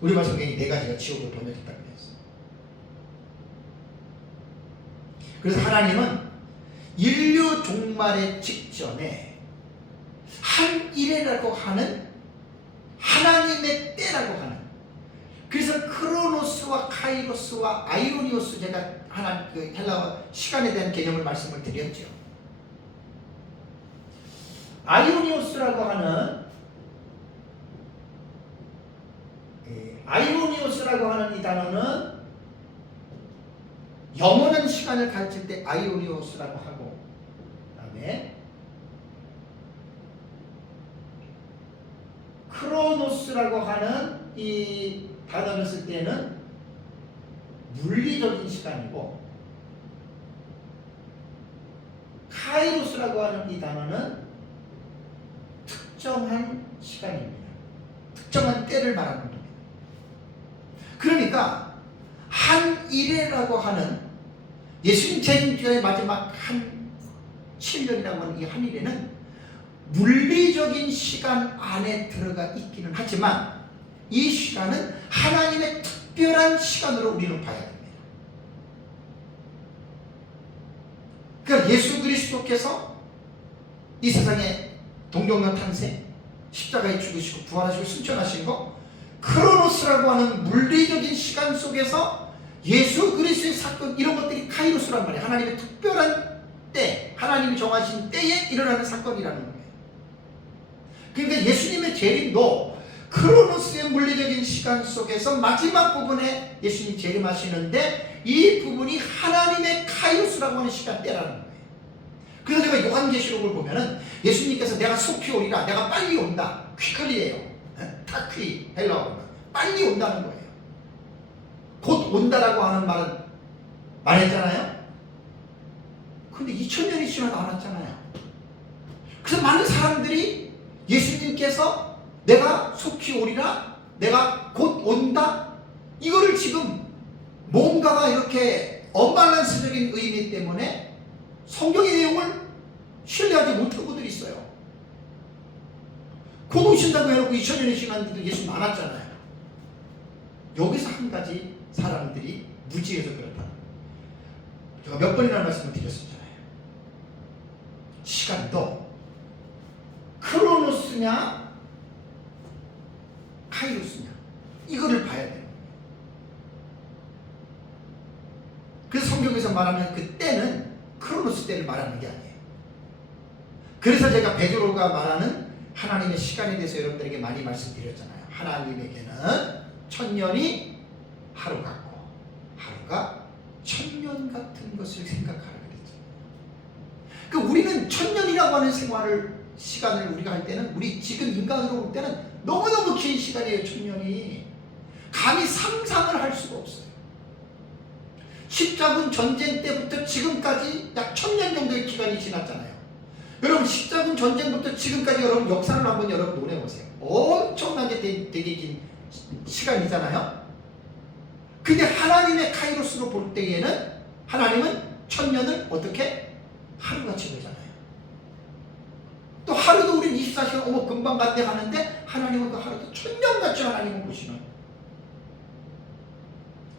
우리말 성경이 네 가지가 지옥으로 번역했다고 했어요. 그래서 하나님은 인류 종말의 직전에 한 일회라고 하는 하나님의 때라고 하는, 그래서 크로노스와 카이로스와 아이오니오스, 제가 하나 그 헬라어 시간에 대한 개념을 말씀을 드렸죠. 아이오니오스라고 하는 이 단어는 영원한 시간을 가르칠 때 아이오니오스라고 하고, 그 다음에 크로노스라고 하는 이 단어를 쓸 때는 물리적인 시간이고, 카이로스라고 하는 이 단어는 특정한 시간입니다. 특정한 때를 말하는 겁니다. 그러니까 한 일회라고 하는 예수님 재림 기간의 마지막 한 7년이라고 하는 이 한 일회는 물리적인 시간 안에 들어가 있기는 하지만, 이 시간은 하나님의 특별한 시간으로 우리는 봐야 됩니다. 그러니까 예수 그리스도께서 이 세상에 동정녀 탄생, 십자가에 죽으시고 부활하시고 승천하신 거, 크로노스라고 하는 물리적인 시간 속에서 예수 그리스도의 사건, 이런 것들이 카이로스란 말이에요. 하나님의 특별한 때, 하나님이 정하신 때에 일어나는 사건이라는 거예요. 그러니까 예수님의 재림도 크로노스의 물리적인 시간 속에서 마지막 부분에 예수님 재림하시는데, 이 부분이 하나님의 카이로스라고 하는 시간대라는 거예요. 그래서 제가 요한계시록을 보면은 예수님께서 내가 속히 오리라, 내가 빨리 온다, 퀵컬리예요. 타퀴 헬라어로 빨리 온다는 거예요. 곧 온다라고 하는 말은 말했잖아요. 근데 2000년이 지나도 안 왔잖아요. 그래서 많은 사람들이 예수님께서 내가 속히 오리라, 내가 곧 온다, 이거를 지금 뭔가가 이렇게 언밸런스적인 의미 때문에 성경의 내용을 신뢰하지 못하고들 있어요. 곧 오신다고 해놓고 2000년이 지났는데도 예수님 안 왔잖아요. 여기서 한 가지 사람들이 무지해서 그렇다. 제가 몇 번이나 말씀을 드렸었잖아요. 시간도 크로노스냐 카이로스냐 이거를 봐야 돼요. 그래서 성경에서 말하는 그 때는 크로노스 때를 말하는 게 아니에요. 그래서 제가 베드로가 말하는 하나님의 시간에 대해서 여러분들에게 많이 말씀드렸잖아요. 하나님에게는 1000년이 하루 같고 하루가 1000년 같은 것을 생각하라 그랬죠. 그러니까 우리는 1000년이라고 하는 시간을 우리가 할 때는, 우리 지금 인간으로 볼 때는 너무너무 긴 시간이에요. 1000년이 감히 상상을 할 수가 없어요. 십자군 전쟁 때부터 지금까지 약 1000년 정도의 기간이 지났잖아요. 여러분 십자군 전쟁부터 지금까지 여러분 역사를 한번 여러분 논해보세요. 엄청나게 되게 긴 시간이잖아요. 근데 하나님의 카이로스로 볼 때에는 하나님은 1000년을 어떻게? 하루같이 보잖아요. 또 하루도 우리는 24시간 어머 금방 갔대 하는데 하나님은 그 하루도 1000년같이 하나님은 보시는.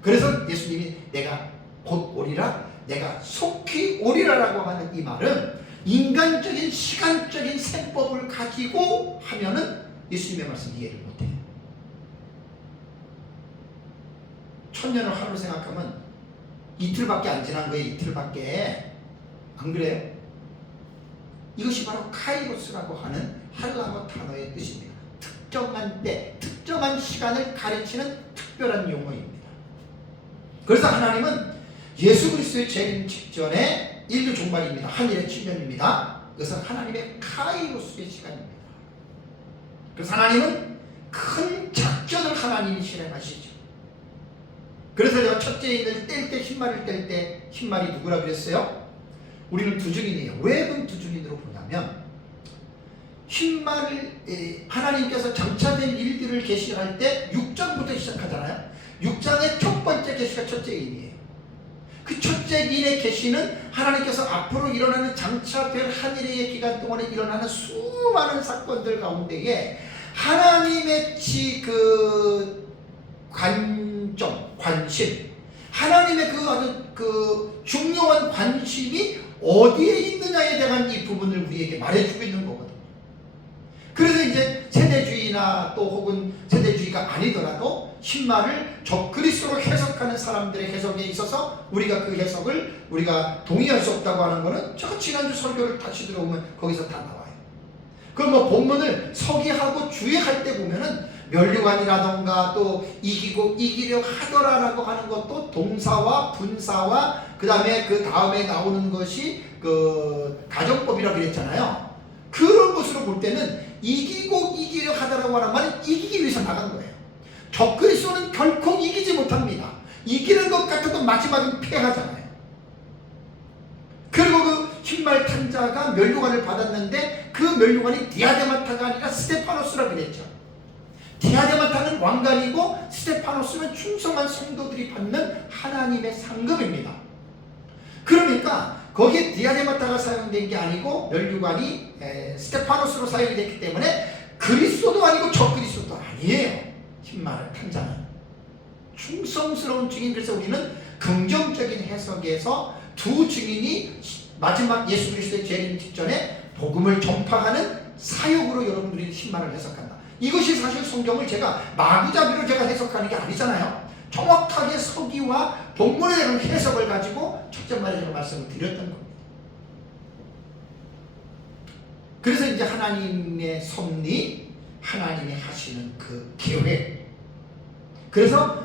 그래서 예수님이 내가 곧 오리라, 내가 속히 오리라라고 하는 이 말은 인간적인 시간적인 셈법을 가지고 하면은 예수님의 말씀 이해를 못해요. 1000년을 하루로 생각하면 이틀밖에 안 지난 거예요. 이틀밖에. 안 그래요? 이것이 바로 카이로스라고 하는 헬라어 단어의 뜻입니다. 특정한 때, 특정한 시간을 가르치는 특별한 용어입니다. 그래서 하나님은 예수 그리스도의 재림 직전에 인류 종말입니다. 하늘의 7년입니다. 그것은 하나님의 카이로스의 시간입니다. 그래서 하나님은 큰 작전을 하나님이 실행하시죠. 그래서 제가 첫째인을 뗄 때, 흰말을 뗄 때 흰말이 누구라 그랬어요? 우리는 두중인이에요. 왜 그럼 두중인으로 보냐면 흰말을 하나님께서 장차된 일들을 계시할 때 6장부터 시작하잖아요. 6장의 첫 번째 계시가 첫째인이에요. 그 첫째인의 계시는 하나님께서 앞으로 일어나는 장차될 하늘의 기간 동안에 일어나는 수많은 사건들 가운데에 하나님의 그 관점, 관심, 하나님의 그 아주 그 중요한 관심이 어디에 있느냐에 대한 이 부분을 우리에게 말해주고 있는 거거든요. 그래서 이제 세대주의나 또 혹은 세대주의가 아니더라도 신말을 적그리스도로 해석하는 사람들의 해석에 있어서 우리가 그 해석을 우리가 동의할 수 없다고 하는 거는 제가 지난주 설교를 다시 들어보면 거기서 다 나와요. 그럼 뭐 본문을 서기하고 주의할 때 보면은 면류관이라던가 또 이기고 이기려 하더라라고 하는 것도 동사와 분사와 그 다음에 나오는 것이 그 가정법이라고 그랬잖아요. 그런 것으로 볼 때는 이기고 이기려 하더라고 하는 말은 이기기 위해서 나간 거예요. 적그리스도는 결코 이기지 못합니다. 이기는 것 같아도 마지막은 패하잖아요. 그리고 그 흰말 탄자가 면류관을 받았는데 그 면류관이 디아데마타가 아니라 스테파노스라 그랬죠. 디아데마타는 왕관이고 스테파노스는 충성한 성도들이 받는 하나님의 상급입니다. 그러니까 거기에 디아데마타가 사용된 게 아니고 면류관이 스테파노스로 사용이 됐기 때문에 그리스도도 아니고 적그리스도도 아니에요. 흰말을 탄자는 충성스러운 증인. 그래서 우리는 긍정적인 해석에서 두 증인이 마지막 예수 그리스도의 재림 직전에 복음을 전파하는 사역으로 여러분들이 흰말을 해석한다. 이것이 사실 성경을 제가 마구잡이로 제가 해석하는 게 아니잖아요. 정확하게 서기와 본문에 대한 해석을 가지고 첫째 말에 제가 말씀을 드렸던 겁니다. 그래서 이제 하나님의 섭리, 하나님이 하시는 그 계획. 그래서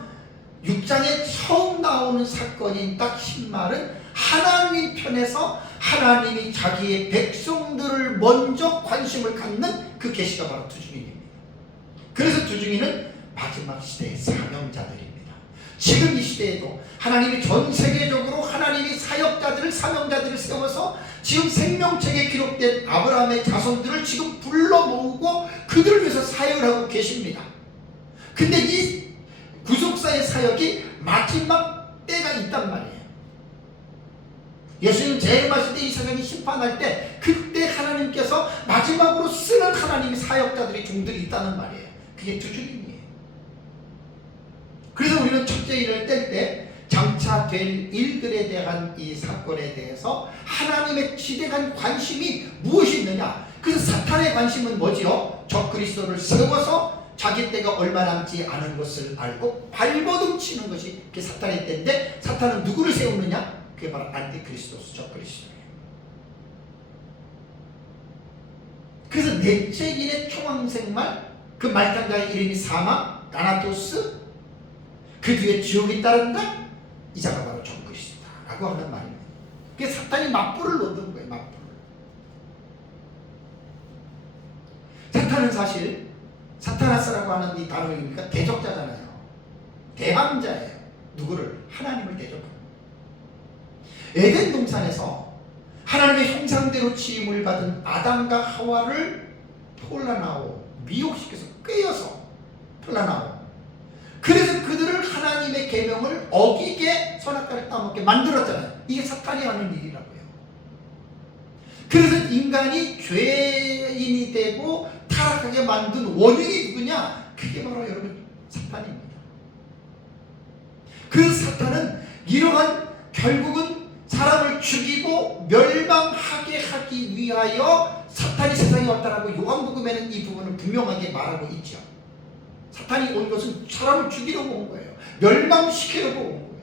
6장에 처음 나오는 사건인 딱 흰말은 하나님 편에서 하나님이 자기의 백성들을 먼저 관심을 갖는 그 계시가 바로 두중인입니다. 그래서 주중에는 마지막 시대의 사명자들입니다. 지금 이 시대에도 하나님이 전 세계적으로 하나님이 사역자들을 사명자들을 세워서 지금 생명책에 기록된 아브라함의 자손들을 지금 불러 모으고 그들을 위해서 사역을 하고 계십니다. 근데 이 구속사의 사역이 마지막 때가 있단 말이에요. 예수님 재림하실 때 이 세상이 심판할 때 그때 하나님께서 마지막으로 쓰는 하나님의 사역자들이 종들이 있다는 말이에요. 그게 두 주님이에요. 그래서 우리는 첫째 일을 뗄 때 장차 될 일들에 대한 이 사건에 대해서 하나님의 지대한 관심이 무엇이 있느냐. 그래서 사탄의 관심은 뭐지요? 적그리스도를 세워서 자기 때가 얼마 남지 않은 것을 알고 발버둥 치는 것이 그게 사탄의 때인데, 사탄은 누구를 세우느냐? 그게 바로 안티크리스도스, 적그리스도예요. 그래서 넷째 일의 총왕생말, 그 말단자의 이름이 사망, 나나토스, 그 뒤에 지옥이 따른다? 이 자가 바로 적그리스도다라고 하는 말입니다. 그게 사탄이 맞불을 놓는 거예요. 맞불을. 사탄은 사실 사타나스라고 하는 이 단어이니까 대적자잖아요. 대항자예요. 누구를? 하나님을 대적합니다. 에덴 동산에서 하나님의 형상대로 지음을 받은 아담과 하와를 폴라나오, 미혹시켜서 꿰어서 폴라나오, 그래서 그들을 하나님의 계명을 어기게 선악과를 따먹게 만들었잖아요. 이게 사탄이 하는 일이라고요. 그래서 인간이 죄인이 되고 타락하게 만든 원인이 누구냐? 그게 바로 여러분 사탄입니다. 그래서 사탄은 이러한 결국은 사람을 죽이고 멸망하게 하기 위하여 사탄이 세상에 왔다라고 요한복음에는 이 부분을 분명하게 말하고 있죠. 사탄이 온 것은 사람을 죽이려고 온 거예요. 멸망시키려고 온 거예요.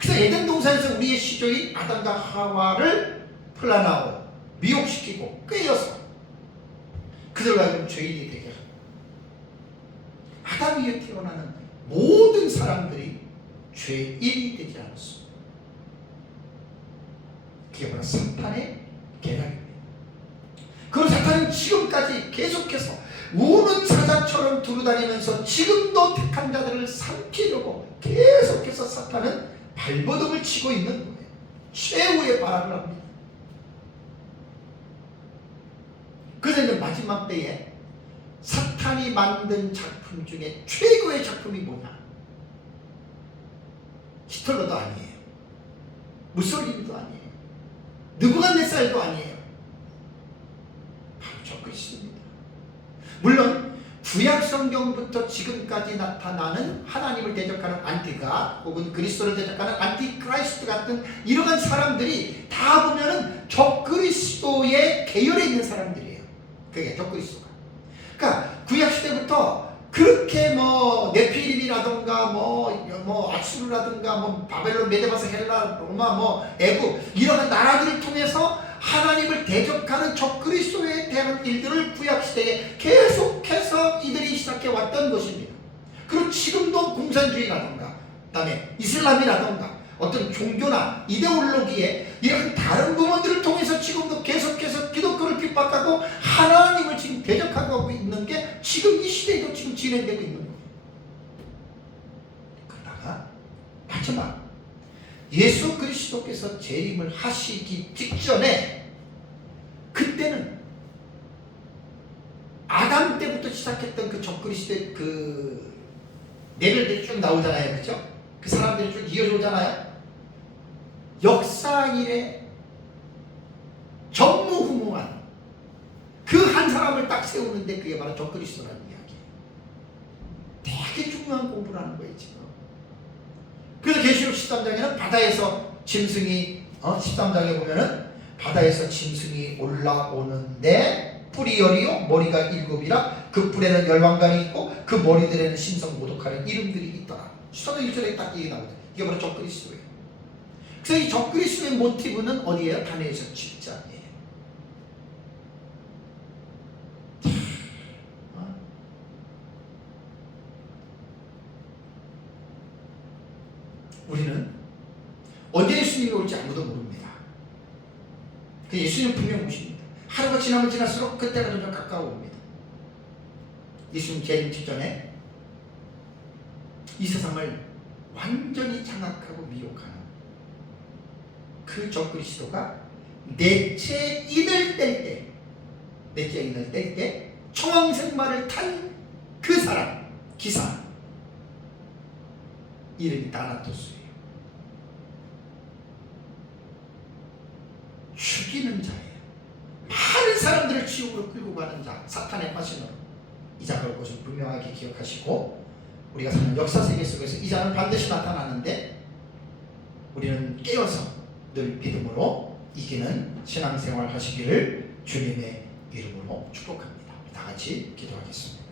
그래서 에덴 동산에서 우리의 시조인 아담과 하와를 플라나오, 미혹시키고 꿰어서 그들과 하여금 죄인이 되게 합니다. 아담 위에 태어나는 모든 사람들이 죄인이 되지 않았습니다. 그게 바로 사탄의 계략입니다. 그리고 사탄은 지금까지 계속해서 우는 사자처럼 두루다니면서 지금도 택한 자들을 삼키려고 계속해서 사탄은 발버둥을 치고 있는 거예요. 최후의 발악을 합니다. 그래서 이제 마지막 때에 사탄이 만든 작품 중에 최고의 작품이 뭐냐? 히틀러도 아니에요. 무솔리니도 아니에요. 느부갓네살도 아니에요. 바로 적그리스도입니다. 물론 구약 성경부터 지금까지 나타나는 하나님을 대적하는 안티가 혹은 그리스도를 대적하는 안티크라이스트 같은 이러한 사람들이 다 보면은 적그리스도의 계열에 있는 사람들이에요. 그게 적그리스도가. 그러니까 구약 시대부터 그렇게 뭐 네피림이라든가 뭐 아수르라든가 뭐 바벨론, 메데바스, 헬라, 로마, 뭐 애굽 이런 나라들을 통해서 하나님을 대적하는 적그리스도에 대한 일들을 구약시대에 계속해서 이들이 시작해 왔던 것입니다. 그리고 지금도 공산주의라든가 그다음에 이슬람이라든가 어떤 종교나 이데올로기에 이런 다른 부분들을 통해서 지금도 계속해서 기독교를 핍박하고 하나님을 지금 대적하고 있는 게 지금 이 시대에도 지금 진행되고 있는 거예요. 그러다가 마지막 예수 그리스도께서 재림을 하시기 직전에 그때는 아담 때부터 시작했던 그 적그리스도의 그 레벨들이 쭉 나오잖아요. 그렇죠? 그 사람들이 쭉 이어져 오잖아요. 역사 이래 전무후무한 그 한 사람을 딱 세우는데 그게 바로 적그리스도라는 이야기. 되게 중요한 공부를 하는 거예요 지금. 그래서 계시록 13장에는 바다에서 짐승이 13장에 보면은 바다에서 짐승이 올라오는데 뿔이 열이요 머리가 7이라 그 뿔에는 열왕관이 있고 그 머리들에는 신성 모독하는 이름들이 있더라. 13장 1절에 딱 이게 나오죠. 이게 바로 적그리스도예요. 그래서 이 적그리스도의 모티브는 어디예요? 다니엘서 7장이에요. 우리는 언제 예수님이 올지 아무도 모릅니다. 예수님은 분명 오십니다. 하루가 지나면 지날수록 그때가 점점 가까워 옵니다. 예수님 재림 직전에 이 세상을 완전히 장악하고 미혹하는 그 적그리스도가 넷째 인을 뗄 때 청왕생마를 탄 그 사람, 기사 이름이 다나토스예요. 죽이는 자예요. 많은 사람들을 지옥으로 끌고 가는 자, 사탄의 화신으로. 이 자를 것을 분명하게 기억하시고, 우리가 사는 역사 세계 속에서 이 자는 반드시 나타나는데 우리는 깨어서 늘 믿음으로 이기는 신앙생활 하시기를 주님의 이름으로 축복합니다. 다 같이 기도하겠습니다.